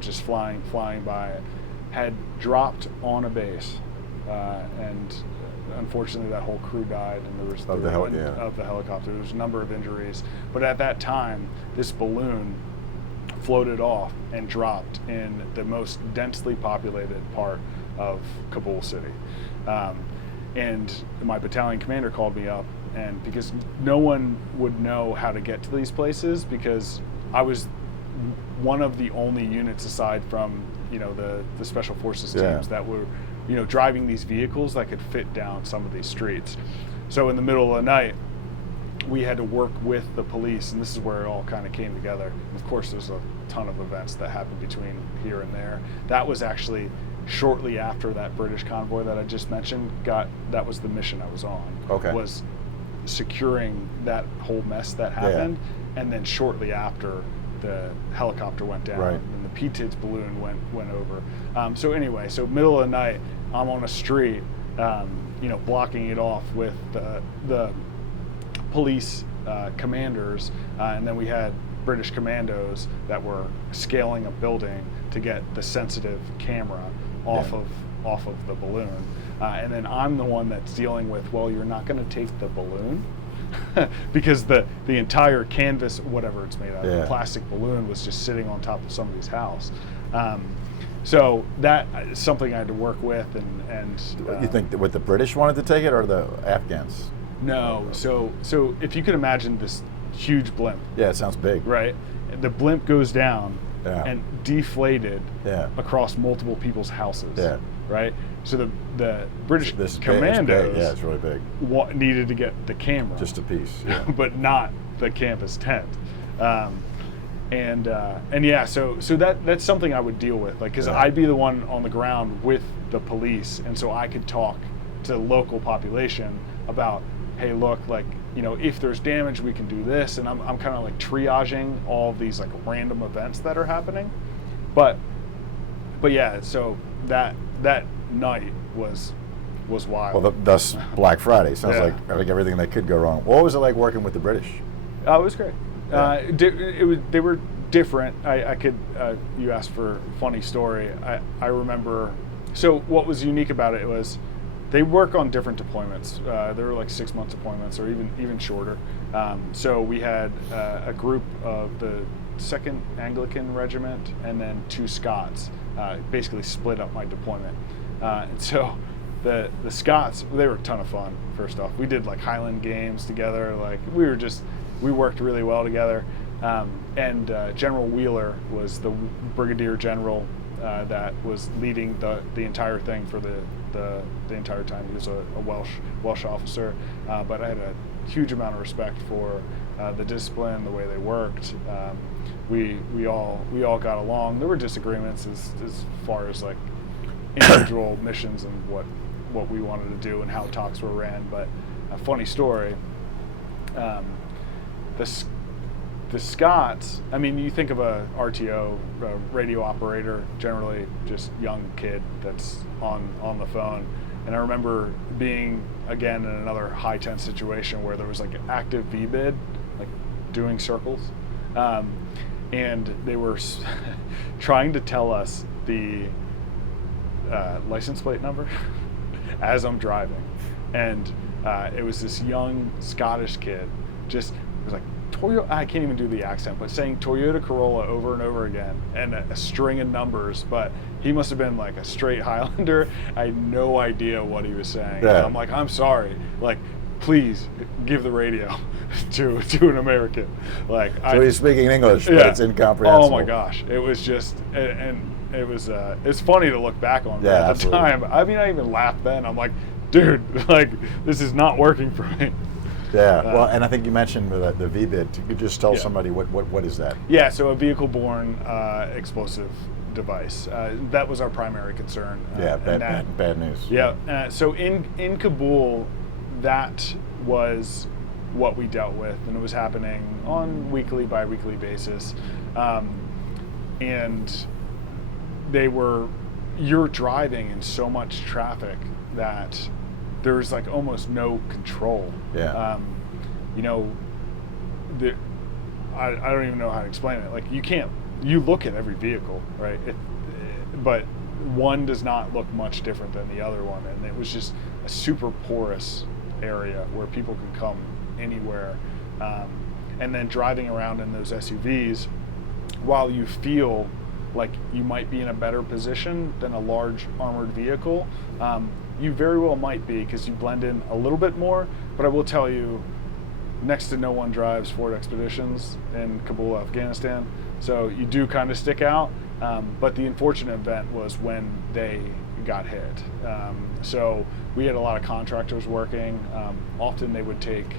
Just flying by it, had dropped on a base, and unfortunately that whole crew died, and there was of the helicopter. There was a number of injuries, but at that time, this balloon floated off and dropped in the most densely populated part of Kabul city, and my battalion commander called me up, and because no one would know how to get to these places, because I was one of the only units aside from the special forces teams that were driving these vehicles that could fit down some of these streets. So in the middle of the night, we had to work with the police, and this is where it all kind of came together. And of course, there's a ton of events that happened between here and there. That was actually shortly after that British convoy that I just mentioned that was the mission I was on. Was securing that whole mess that happened, and then shortly after, the helicopter went down, and the PTIDS balloon went over. So anyway, middle of the night, I'm on a street, blocking it off with the police commanders, and then we had British commandos that were scaling a building to get the sensitive camera off of the balloon, and then I'm the one that's dealing with, well, you're not going to take the balloon. Because the entire canvas, whatever it's made out of, the plastic balloon was just sitting on top of somebody's house. So that is something I had to work with. And you think that the British wanted to take it, or the Afghans? No. So if you could imagine this huge blimp. Yeah, it sounds big. Right. The blimp goes down and deflated across multiple people's houses. Yeah. Right. So the British commandos, it's really big, needed to get the camera, just a piece, but not the campus tent, and so that's something I would deal with, like, because I'd be the one on the ground with the police, and so I could talk to the local population about, hey, look, like, if there's damage, we can do this, and I'm kind of like triaging all of these like random events that are happening, but yeah, so that night was wild. Well, thus Black Friday sounds like everything that could go wrong. What was it like working with the British? It was great. They were different. I could. You asked for a funny story. I remember. So what was unique about it was they work on different deployments. They were like 6-month deployments, or even shorter. So we had a group of the 2nd Anglican Regiment and then 2 Scots. Basically split up my deployment. And so the Scots, they were a ton of fun, first off. We did like Highland games together. Like we worked really well together. And General Wheeler was the brigadier general that was leading the entire thing for the entire time. He was a Welsh officer. But I had a huge amount of respect for the discipline, the way they worked. We all got along. There were disagreements as far as like individual missions and what we wanted to do and how talks were ran. But a funny story, the the Scots, I mean, you think of a RTO, a radio operator, generally just young kid that's on the phone. And I remember being, again, in another high tense situation where there was like an active VBID, like doing circles. And they were trying to tell us the license plate number as I'm driving. And it was this young Scottish kid, just, it was like, Toyota, I can't even do the accent, but saying Toyota Corolla over and over again, and a string of numbers, but he must have been like a straight Highlander. I had no idea what he was saying. Yeah. And I'm like, I'm sorry, like, please give the radio to an American. Like, So he's speaking English, but it's incomprehensible. Oh my gosh, it was just, and it was, it's funny to look back on, but Yeah, at the absolutely. time, I mean, I even laughed then. I'm like, dude, like, this is not working for me. Yeah, well, and I think you mentioned the VBID. You could just tell somebody what is that? Yeah, so a vehicle-borne explosive device. That was our primary concern. Yeah, bad news. Yeah, so in Kabul, that was what we dealt with, and it was happening on weekly, bi-weekly basis. And you're driving in so much traffic that there's like almost no control. Yeah. You know, I don't even know how to explain it. Like, you look at every vehicle, right? But one does not look much different than the other one. And it was just a super porous area where people could come anywhere. And then driving around in those SUVs, while you feel like you might be in a better position than a large armored vehicle, you very well might be, because you blend in a little bit more. But I will tell you, next to no one drives Ford Expeditions in Kabul, Afghanistan, so you do kind of stick out. But the unfortunate event was when they got hit. So we had a lot of contractors working. Often they would take,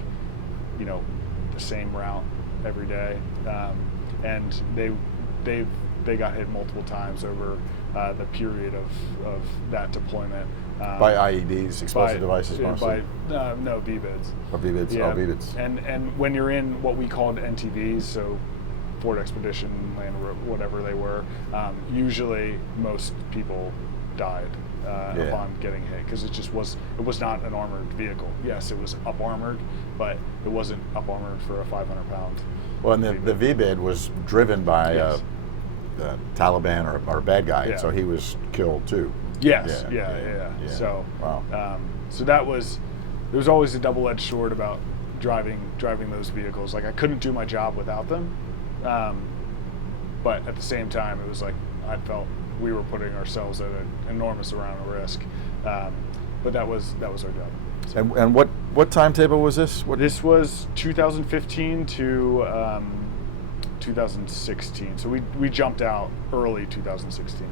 the same route every day, and they got hit multiple times over the period of that deployment. By IEDs, explosive devices mostly? No, VBIDs. Or VBIDs, Yeah. VBIDs. And when you're in what we called NTVs, so Ford Expedition, Land Rover, whatever they were, usually most people died upon getting hit, because it was not an armored vehicle. Yes, it was up armored, but it wasn't up armored for a 500-pound. Well, and the VBID was driven by the Taliban or a bad guy, Yeah. so he was killed too. Yes, yeah. So, wow. So there was always a double-edged sword about driving those vehicles. Like, I couldn't do my job without them, but at the same time, it was like I felt we were putting ourselves at an enormous amount of risk. But that was our job. So. And what timetable was this? This was 2015 to 2016. So we jumped out early 2016.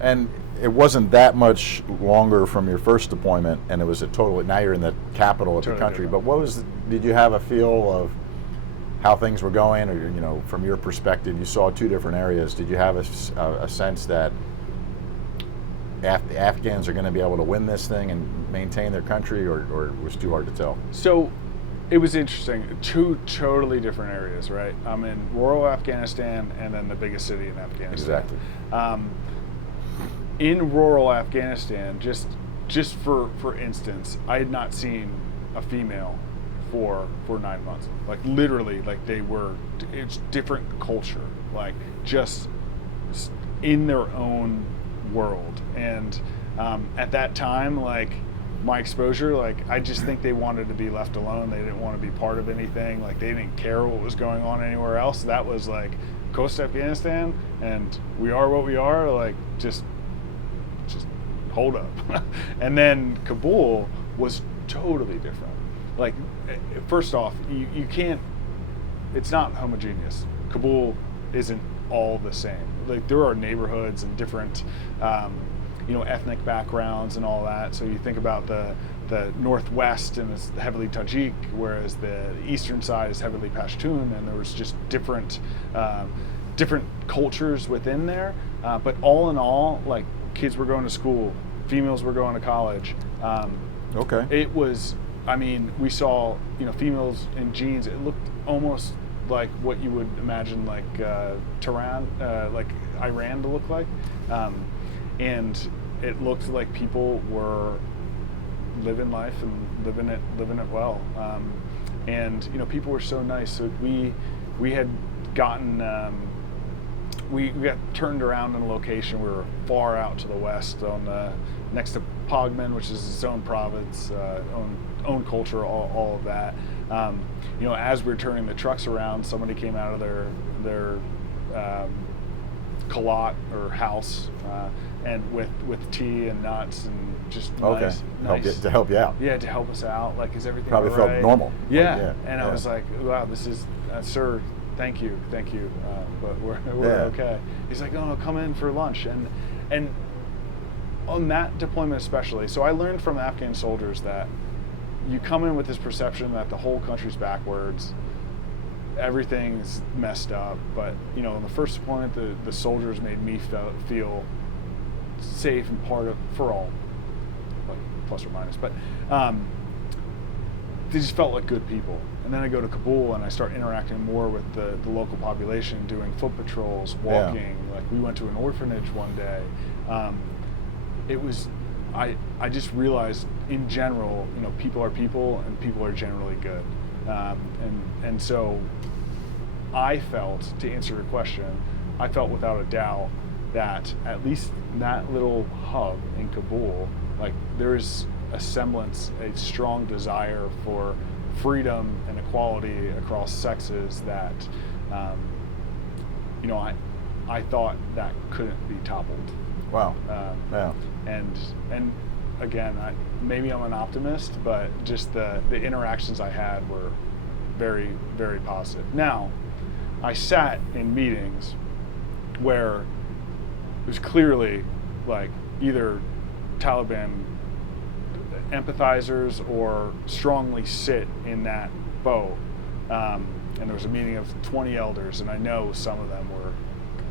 And it wasn't that much longer from your first deployment, and it was now you're in the capital of the country. Different. But did you have a feel of how things were going, or from your perspective, you saw two different areas. Did you have a sense that the Afghans are going to be able to win this thing and maintain their country, or it was too hard to tell? So it was interesting. Two totally different areas, right? I'm in rural Afghanistan, and then the biggest city in Afghanistan. Exactly. In rural Afghanistan, just for instance, I had not seen a female for 9 months. Like, literally, like, it's different culture, like, just in their own world. And at that time, like, my exposure, like, I just think they wanted to be left alone. They didn't want to be part of anything. Like, they didn't care what was going on anywhere else. That was like coast Afghanistan, and we are what we are. Like, just hold up. And then Kabul was totally different. Like, first off, you can't, it's not homogeneous. Kabul isn't all the same. Like, there are neighborhoods and different ethnic backgrounds and all that. So you think about the northwest, and it's heavily Tajik, whereas the eastern side is heavily Pashtun, and there was just different cultures within there. But all in all, like, kids were going to school, females were going to college. Okay. It was, we saw, females in jeans. It looked almost like what you would imagine like Tehran, like Iran to look like, and it looked like people were living life and living it well, and people were so nice. So we had gotten we got turned around in a location. We were far out to the west, on next to Pogman, which is its own province, own culture, all of that. As we were turning the trucks around, somebody came out of their kalat or house, and with tea and nuts and just nice. To help you out. Yeah, to help us out. Like, is everything probably all right? felt normal. Yeah, I was like, wow, this is, sir, thank you, but we're okay. He's like, no, come in for lunch, and on that deployment especially. So I learned from Afghan soldiers that you come in with this perception that the whole country's backwards, everything's messed up, but in the first deployment, the soldiers made me feel safe and part of, for all, like, plus or minus, but they just felt like good people. And then I go to Kabul and I start interacting more with the local population, doing foot patrols, walking. Like, we went to an orphanage one day. It was, I just realized in general, people are people and people are generally good. And so I felt, to answer your question, I felt without a doubt that at least that little hub in Kabul, like, there's a semblance, a strong desire for freedom and equality across sexes that, I thought that couldn't be toppled. Wow. And again, maybe I'm an optimist, but just the interactions I had were very, very positive. Now, I sat in meetings where it was clearly like either Taliban empathizers or strongly sit in that boat. And there was a meeting of 20 elders, and I know some of them were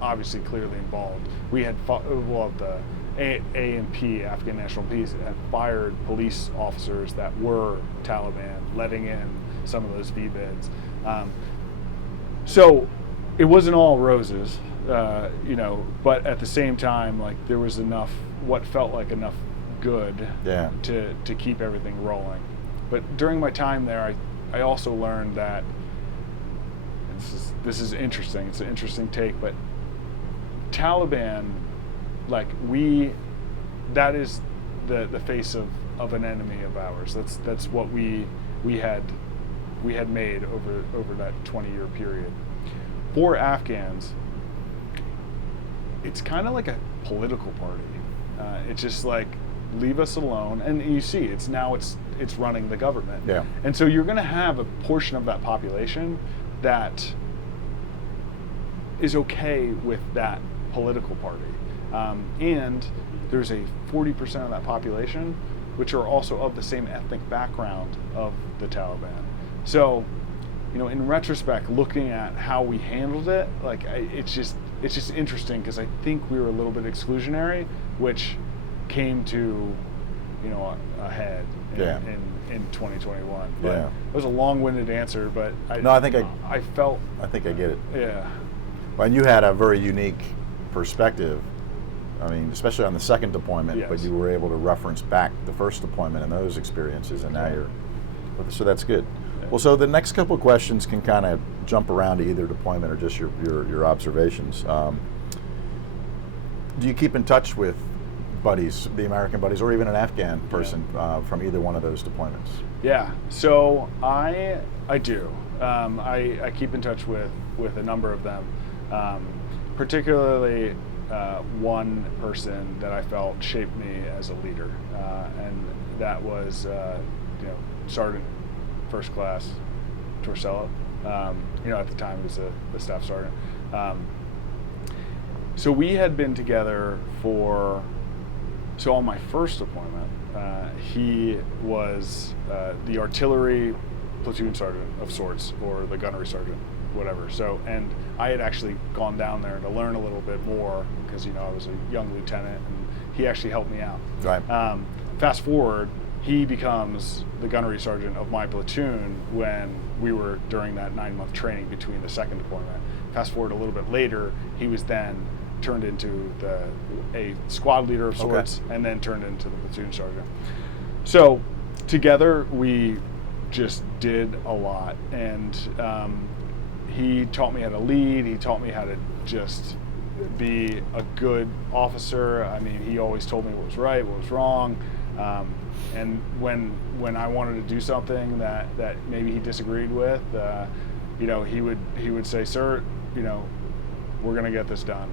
obviously clearly involved. We had the ANP, Afghan National Police, had fired police officers that were Taliban, letting in some of those VBIDs. So it wasn't all roses, but at the same time, like, there was enough, what felt like enough good to keep everything rolling. But during my time there, I also learned that, this is interesting, it's an interesting take, but Taliban, like, that is the face of an enemy of ours. That's what we had made over that 20-year period. For Afghans, it's kind of like a political party. It's just like, leave us alone, and you see, it's running the government. Yeah. And so you're going to have a portion of that population that is okay with that political party, and there's a 40% of that population which are also of the same ethnic background of the Taliban. So, in retrospect, looking at how we handled it, like, it's just interesting, because I think we were a little bit exclusionary, which came to, a head in 2021. But it was a long-winded answer, but I think I get it. Yeah. Well, and you had a very unique perspective. I mean, especially on the second deployment, but you were able to reference back the first deployment and those experiences, and now so that's good. Yeah. Well, so the next couple of questions can kind of jump around to either deployment or just your observations. Do you keep in touch with buddies, the American buddies, or even an Afghan person from either one of those deployments? Yeah, so I do. I keep in touch with a number of them, particularly one person that I felt shaped me as a leader, and that was Sergeant First Class Torsello. At the time he was the staff sergeant. So we had been together on my first deployment, he was the artillery platoon sergeant of sorts, or the gunnery sergeant, whatever. So, and I had actually gone down there to learn a little bit more, because I was a young lieutenant, and he actually helped me out. Right. Fast forward, he becomes the gunnery sergeant of my platoon when we were during that 9-month training between the second deployment. Fast forward a little bit later, he was then turned into a squad leader of sorts, and then turned into the platoon sergeant. So together we just did a lot, and he taught me how to lead. He taught me how to just be a good officer. I mean, he always told me what was right, what was wrong, and when I wanted to do something that maybe he disagreed with, he would say, "Sir, we're gonna get this done,"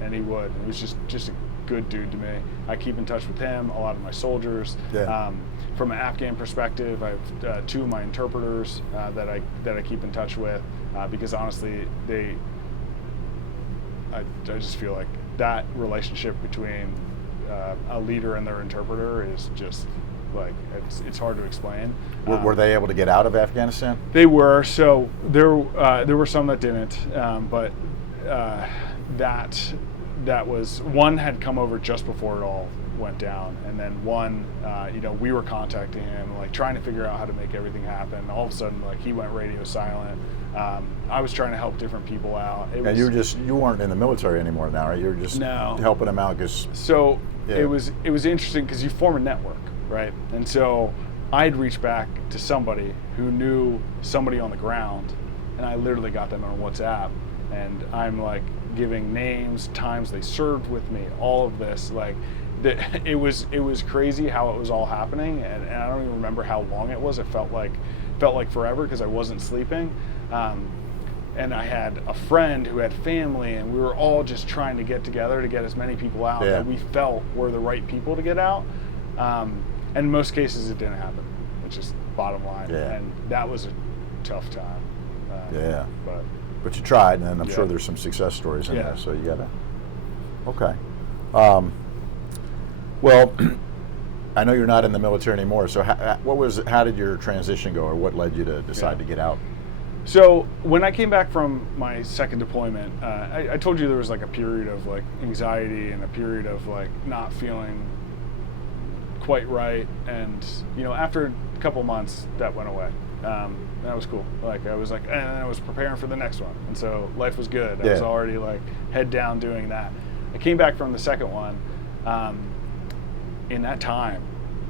and he would. He was just a good dude to me. I keep in touch with him, a lot of my soldiers. Yeah. From an Afghan perspective, I have 2 of my interpreters that I keep in touch with, because honestly, I just feel like that relationship between a leader and their interpreter is just like it's hard to explain. Were they able to get out of Afghanistan? They were. So there were some that didn't, but that was one had come over just before it all went down, and then one, we were contacting him, like trying to figure out how to make everything happen. All of a sudden, like he went radio silent. I was trying to help different people out. You weren't in the military anymore now, right? You were just helping them out because. So it was interesting because you form a network, right? And so I'd reach back to somebody who knew somebody on the ground, and I literally got them on WhatsApp, and I'm like giving names, times they served with me, all of this, like. It was crazy how it was all happening, and I don't even remember how long it was. It felt like forever because I wasn't sleeping, and I had a friend who had family, and we were all just trying to get together to get as many people out that we felt were the right people to get out. And in most cases, it didn't happen. It's just bottom line, and that was a tough time. But you tried, and I'm sure there's some success stories in there. So you gotta. Okay. Well, I know you're not in the military anymore. So how did your transition go, or what led you to decide to get out? So when I came back from my second deployment, I told you there was like a period of like anxiety and a period of like not feeling quite right, and after a couple months that went away. That was cool. Like I was and I was preparing for the next one, and so life was good. I was already like head down doing that. I came back from the second one. In that time,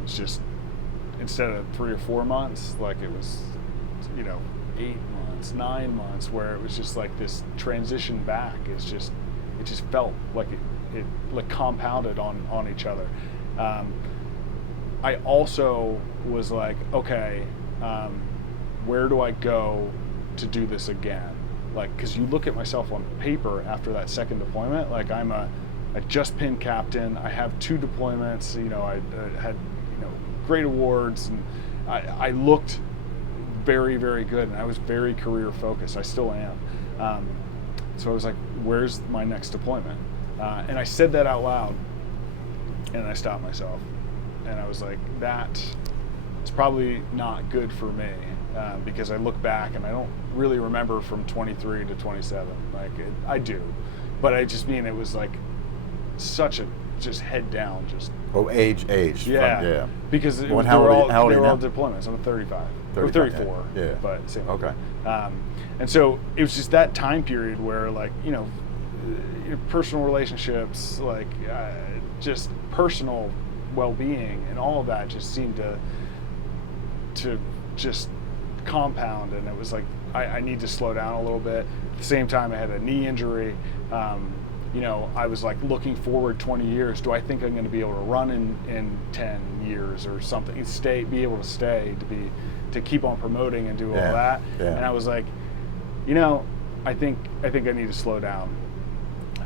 it's just instead of 3 or 4 months, like it was, 8 months, 9 months, where it was just like this transition back. It just felt like it like compounded on each other. I also was like, okay, where do I go to do this again? Like, because you look at myself on paper after that second deployment, like I'm a just pinned captain. I have 2 deployments. I had great awards, and I looked very, very good, and I was very career focused. I still am. So I was like, "Where's my next deployment?" And I said that out loud, and I stopped myself, and I was like, "That is probably not good for me," because I look back and I don't really remember from 23 to 27. Like I do, but I just mean it was like. Such a just head down, just age. Because they were all deployments. I'm 35 or 34. But same. Okay. And so it was just that time period where like personal relationships, like just personal well-being, and all of that just seemed to just compound, and it was like I need to slow down a little bit. At the same time, I had a knee injury. I was like looking forward 20 years. Do I think I'm going to be able to run in 10 years or something? Be able to stay, to keep on promoting and do all that. And I was like, I think I need to slow down.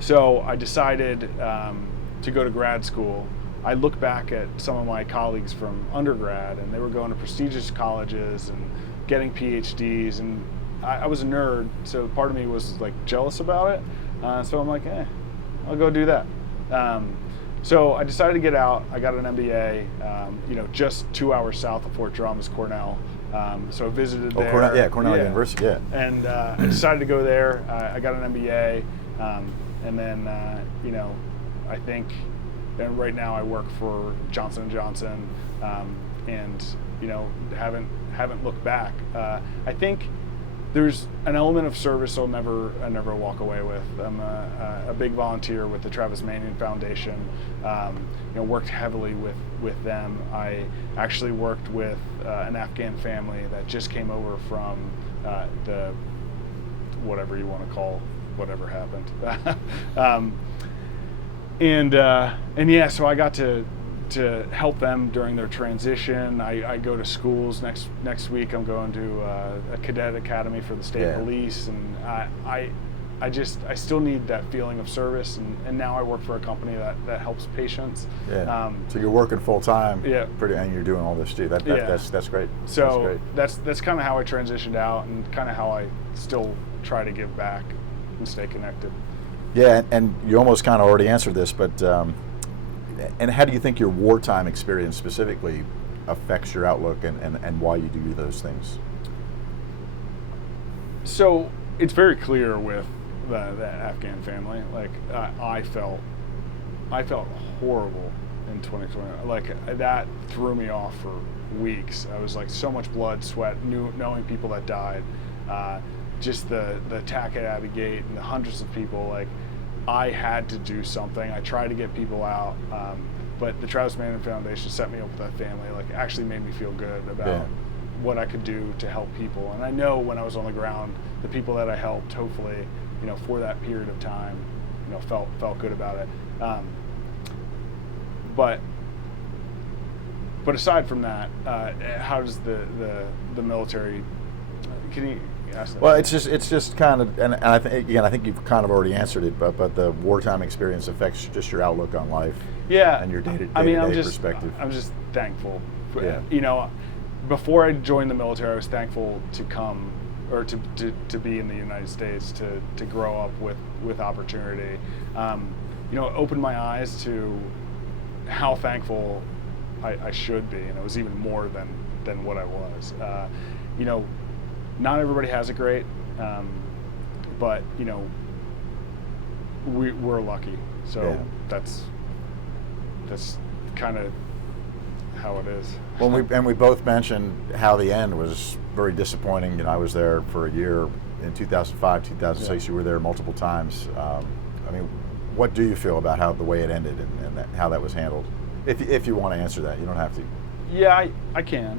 So I decided to go to grad school. I look back at some of my colleagues from undergrad, and they were going to prestigious colleges and getting PhDs, and I was a nerd, so part of me was like jealous about it. So I'm like, I'll go do that. So I decided to get out. I got an MBA, just 2 hours south of Fort Drum is Cornell. So I visited there. Cornell University, And I decided to go there. I got an MBA, and then, I think, and right now I work for Johnson & Johnson, and haven't looked back. I think there's an element of service I'll never walk away with. I'm a big volunteer with the Travis Manion Foundation. Worked heavily with them. I actually worked with an Afghan family that just came over from the whatever you want to call whatever happened. So I got to help them during their transition. I go to schools next week. I'm going to a cadet academy for the state police, and I still need that feeling of service. And now I work for a company that helps patients. Yeah. So you're working full time. Yeah. And you're doing all this too. That's great. So that's kind of how I transitioned out, and kind of how I still try to give back and stay connected. Yeah, and you almost kind of already answered this, but and how do you think your wartime experience specifically affects your outlook and why you do those things? So it's very clear with the Afghan family. Like I felt horrible in 2020. Like that threw me off for weeks. I was like so much blood, sweat, knowing people that died. Just the attack at Abbey Gate and the hundreds of people. Like I had to do something. I tried to get people out, but the Travis Manion Foundation set me up with that family. Like actually made me feel good about what I could do to help people. And I know when I was on the ground, the people that I helped, hopefully, for that period of time, felt good about it. But aside from that, how does the military? Can you ask that? Well, it's just kind of, and I think you've kind of already answered it, but the wartime experience affects just your outlook on life. Yeah, and your day-to-day perspective. I'm just thankful. Before I joined the military, I was thankful to come or to be in the United States, to grow up with opportunity. It opened my eyes to how thankful I should be, and it was even more than what I was. Not everybody has it great, but we're lucky. So that's kind of how it is. Well, we both mentioned how the end was very disappointing. I was there for a year in 2005, 2006. You were there multiple times. What do you feel about how the way it ended and how that was handled? If you want to answer that, you don't have to. Yeah, I can.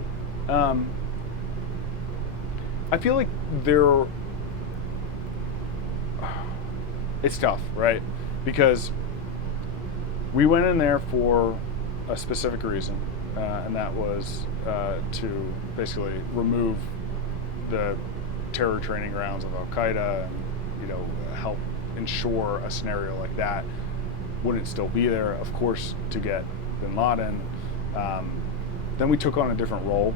I feel like it's tough, right? Because we went in there for a specific reason, and that was to basically remove the terror training grounds of Al Qaeda, and help ensure a scenario like that wouldn't still be there. Of course, to get Bin Laden. Then we took on a different role.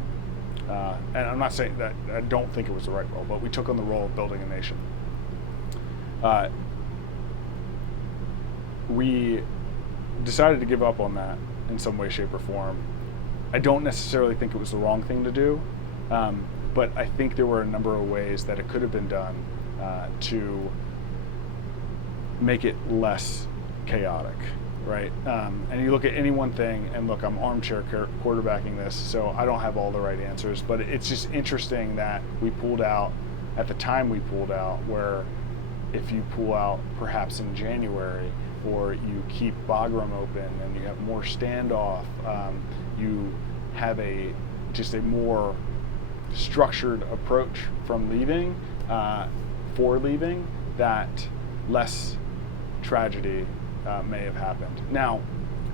And I'm not saying that I don't think it was the right role, but we took on the role of building a nation. We decided to give up on that in some way, shape, or form. I don't necessarily think it was the wrong thing to do, but I think there were a number of ways that it could have been done to make it less chaotic. Right, and you look at any one thing, and look, I'm armchair quarterbacking this, so I don't have all the right answers, but it's just interesting that we pulled out at the time we pulled out, where if you pull out perhaps in January, or you keep Bagram open and you have more standoff, you have just a more structured approach from leaving, for leaving, that less tragedy may have happened. Now,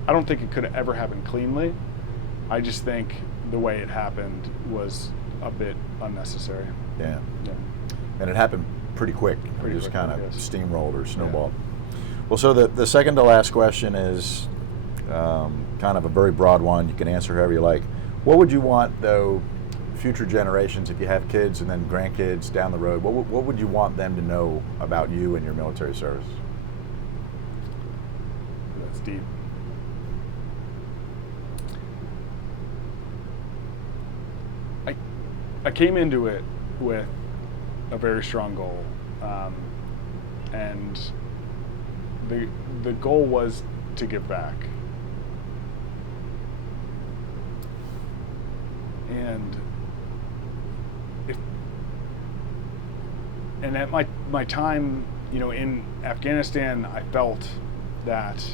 I don't think it could have ever happened cleanly. I just think the way it happened was a bit unnecessary. Yeah. And it happened pretty quick. It just kind of steamrolled or snowballed. Yeah. Well, so the second to last question is kind of a very broad one. You can answer however you like. What would you want, though, future generations, if you have kids and then grandkids down the road, what would you want them to know about you and your military service? That's deep. I came into it with a very strong goal, and the goal was to give back. And at my time, in Afghanistan, I felt that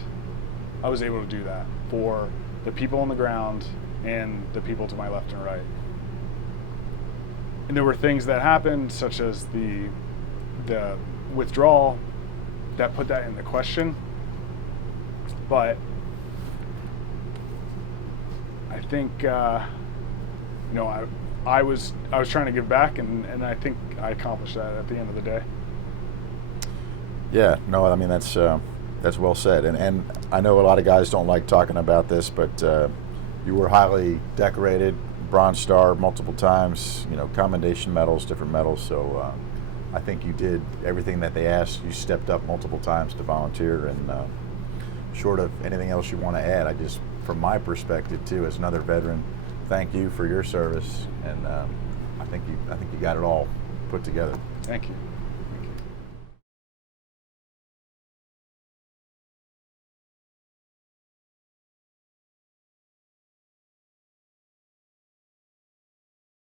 I was able to do that for the people on the ground and the people to my left and right. And there were things that happened, such as the withdrawal, that put that into question. But I think I was trying to give back, and I think I accomplished that at the end of the day. Yeah, no, I mean that's well said, and I know a lot of guys don't like talking about this, but you were highly decorated, Bronze Star multiple times, commendation medals, different medals. So I think you did everything that they asked. You stepped up multiple times to volunteer, and short of anything else you want to add, I just, from my perspective too, as another veteran, thank you for your service, and I think you got it all put together. Thank you.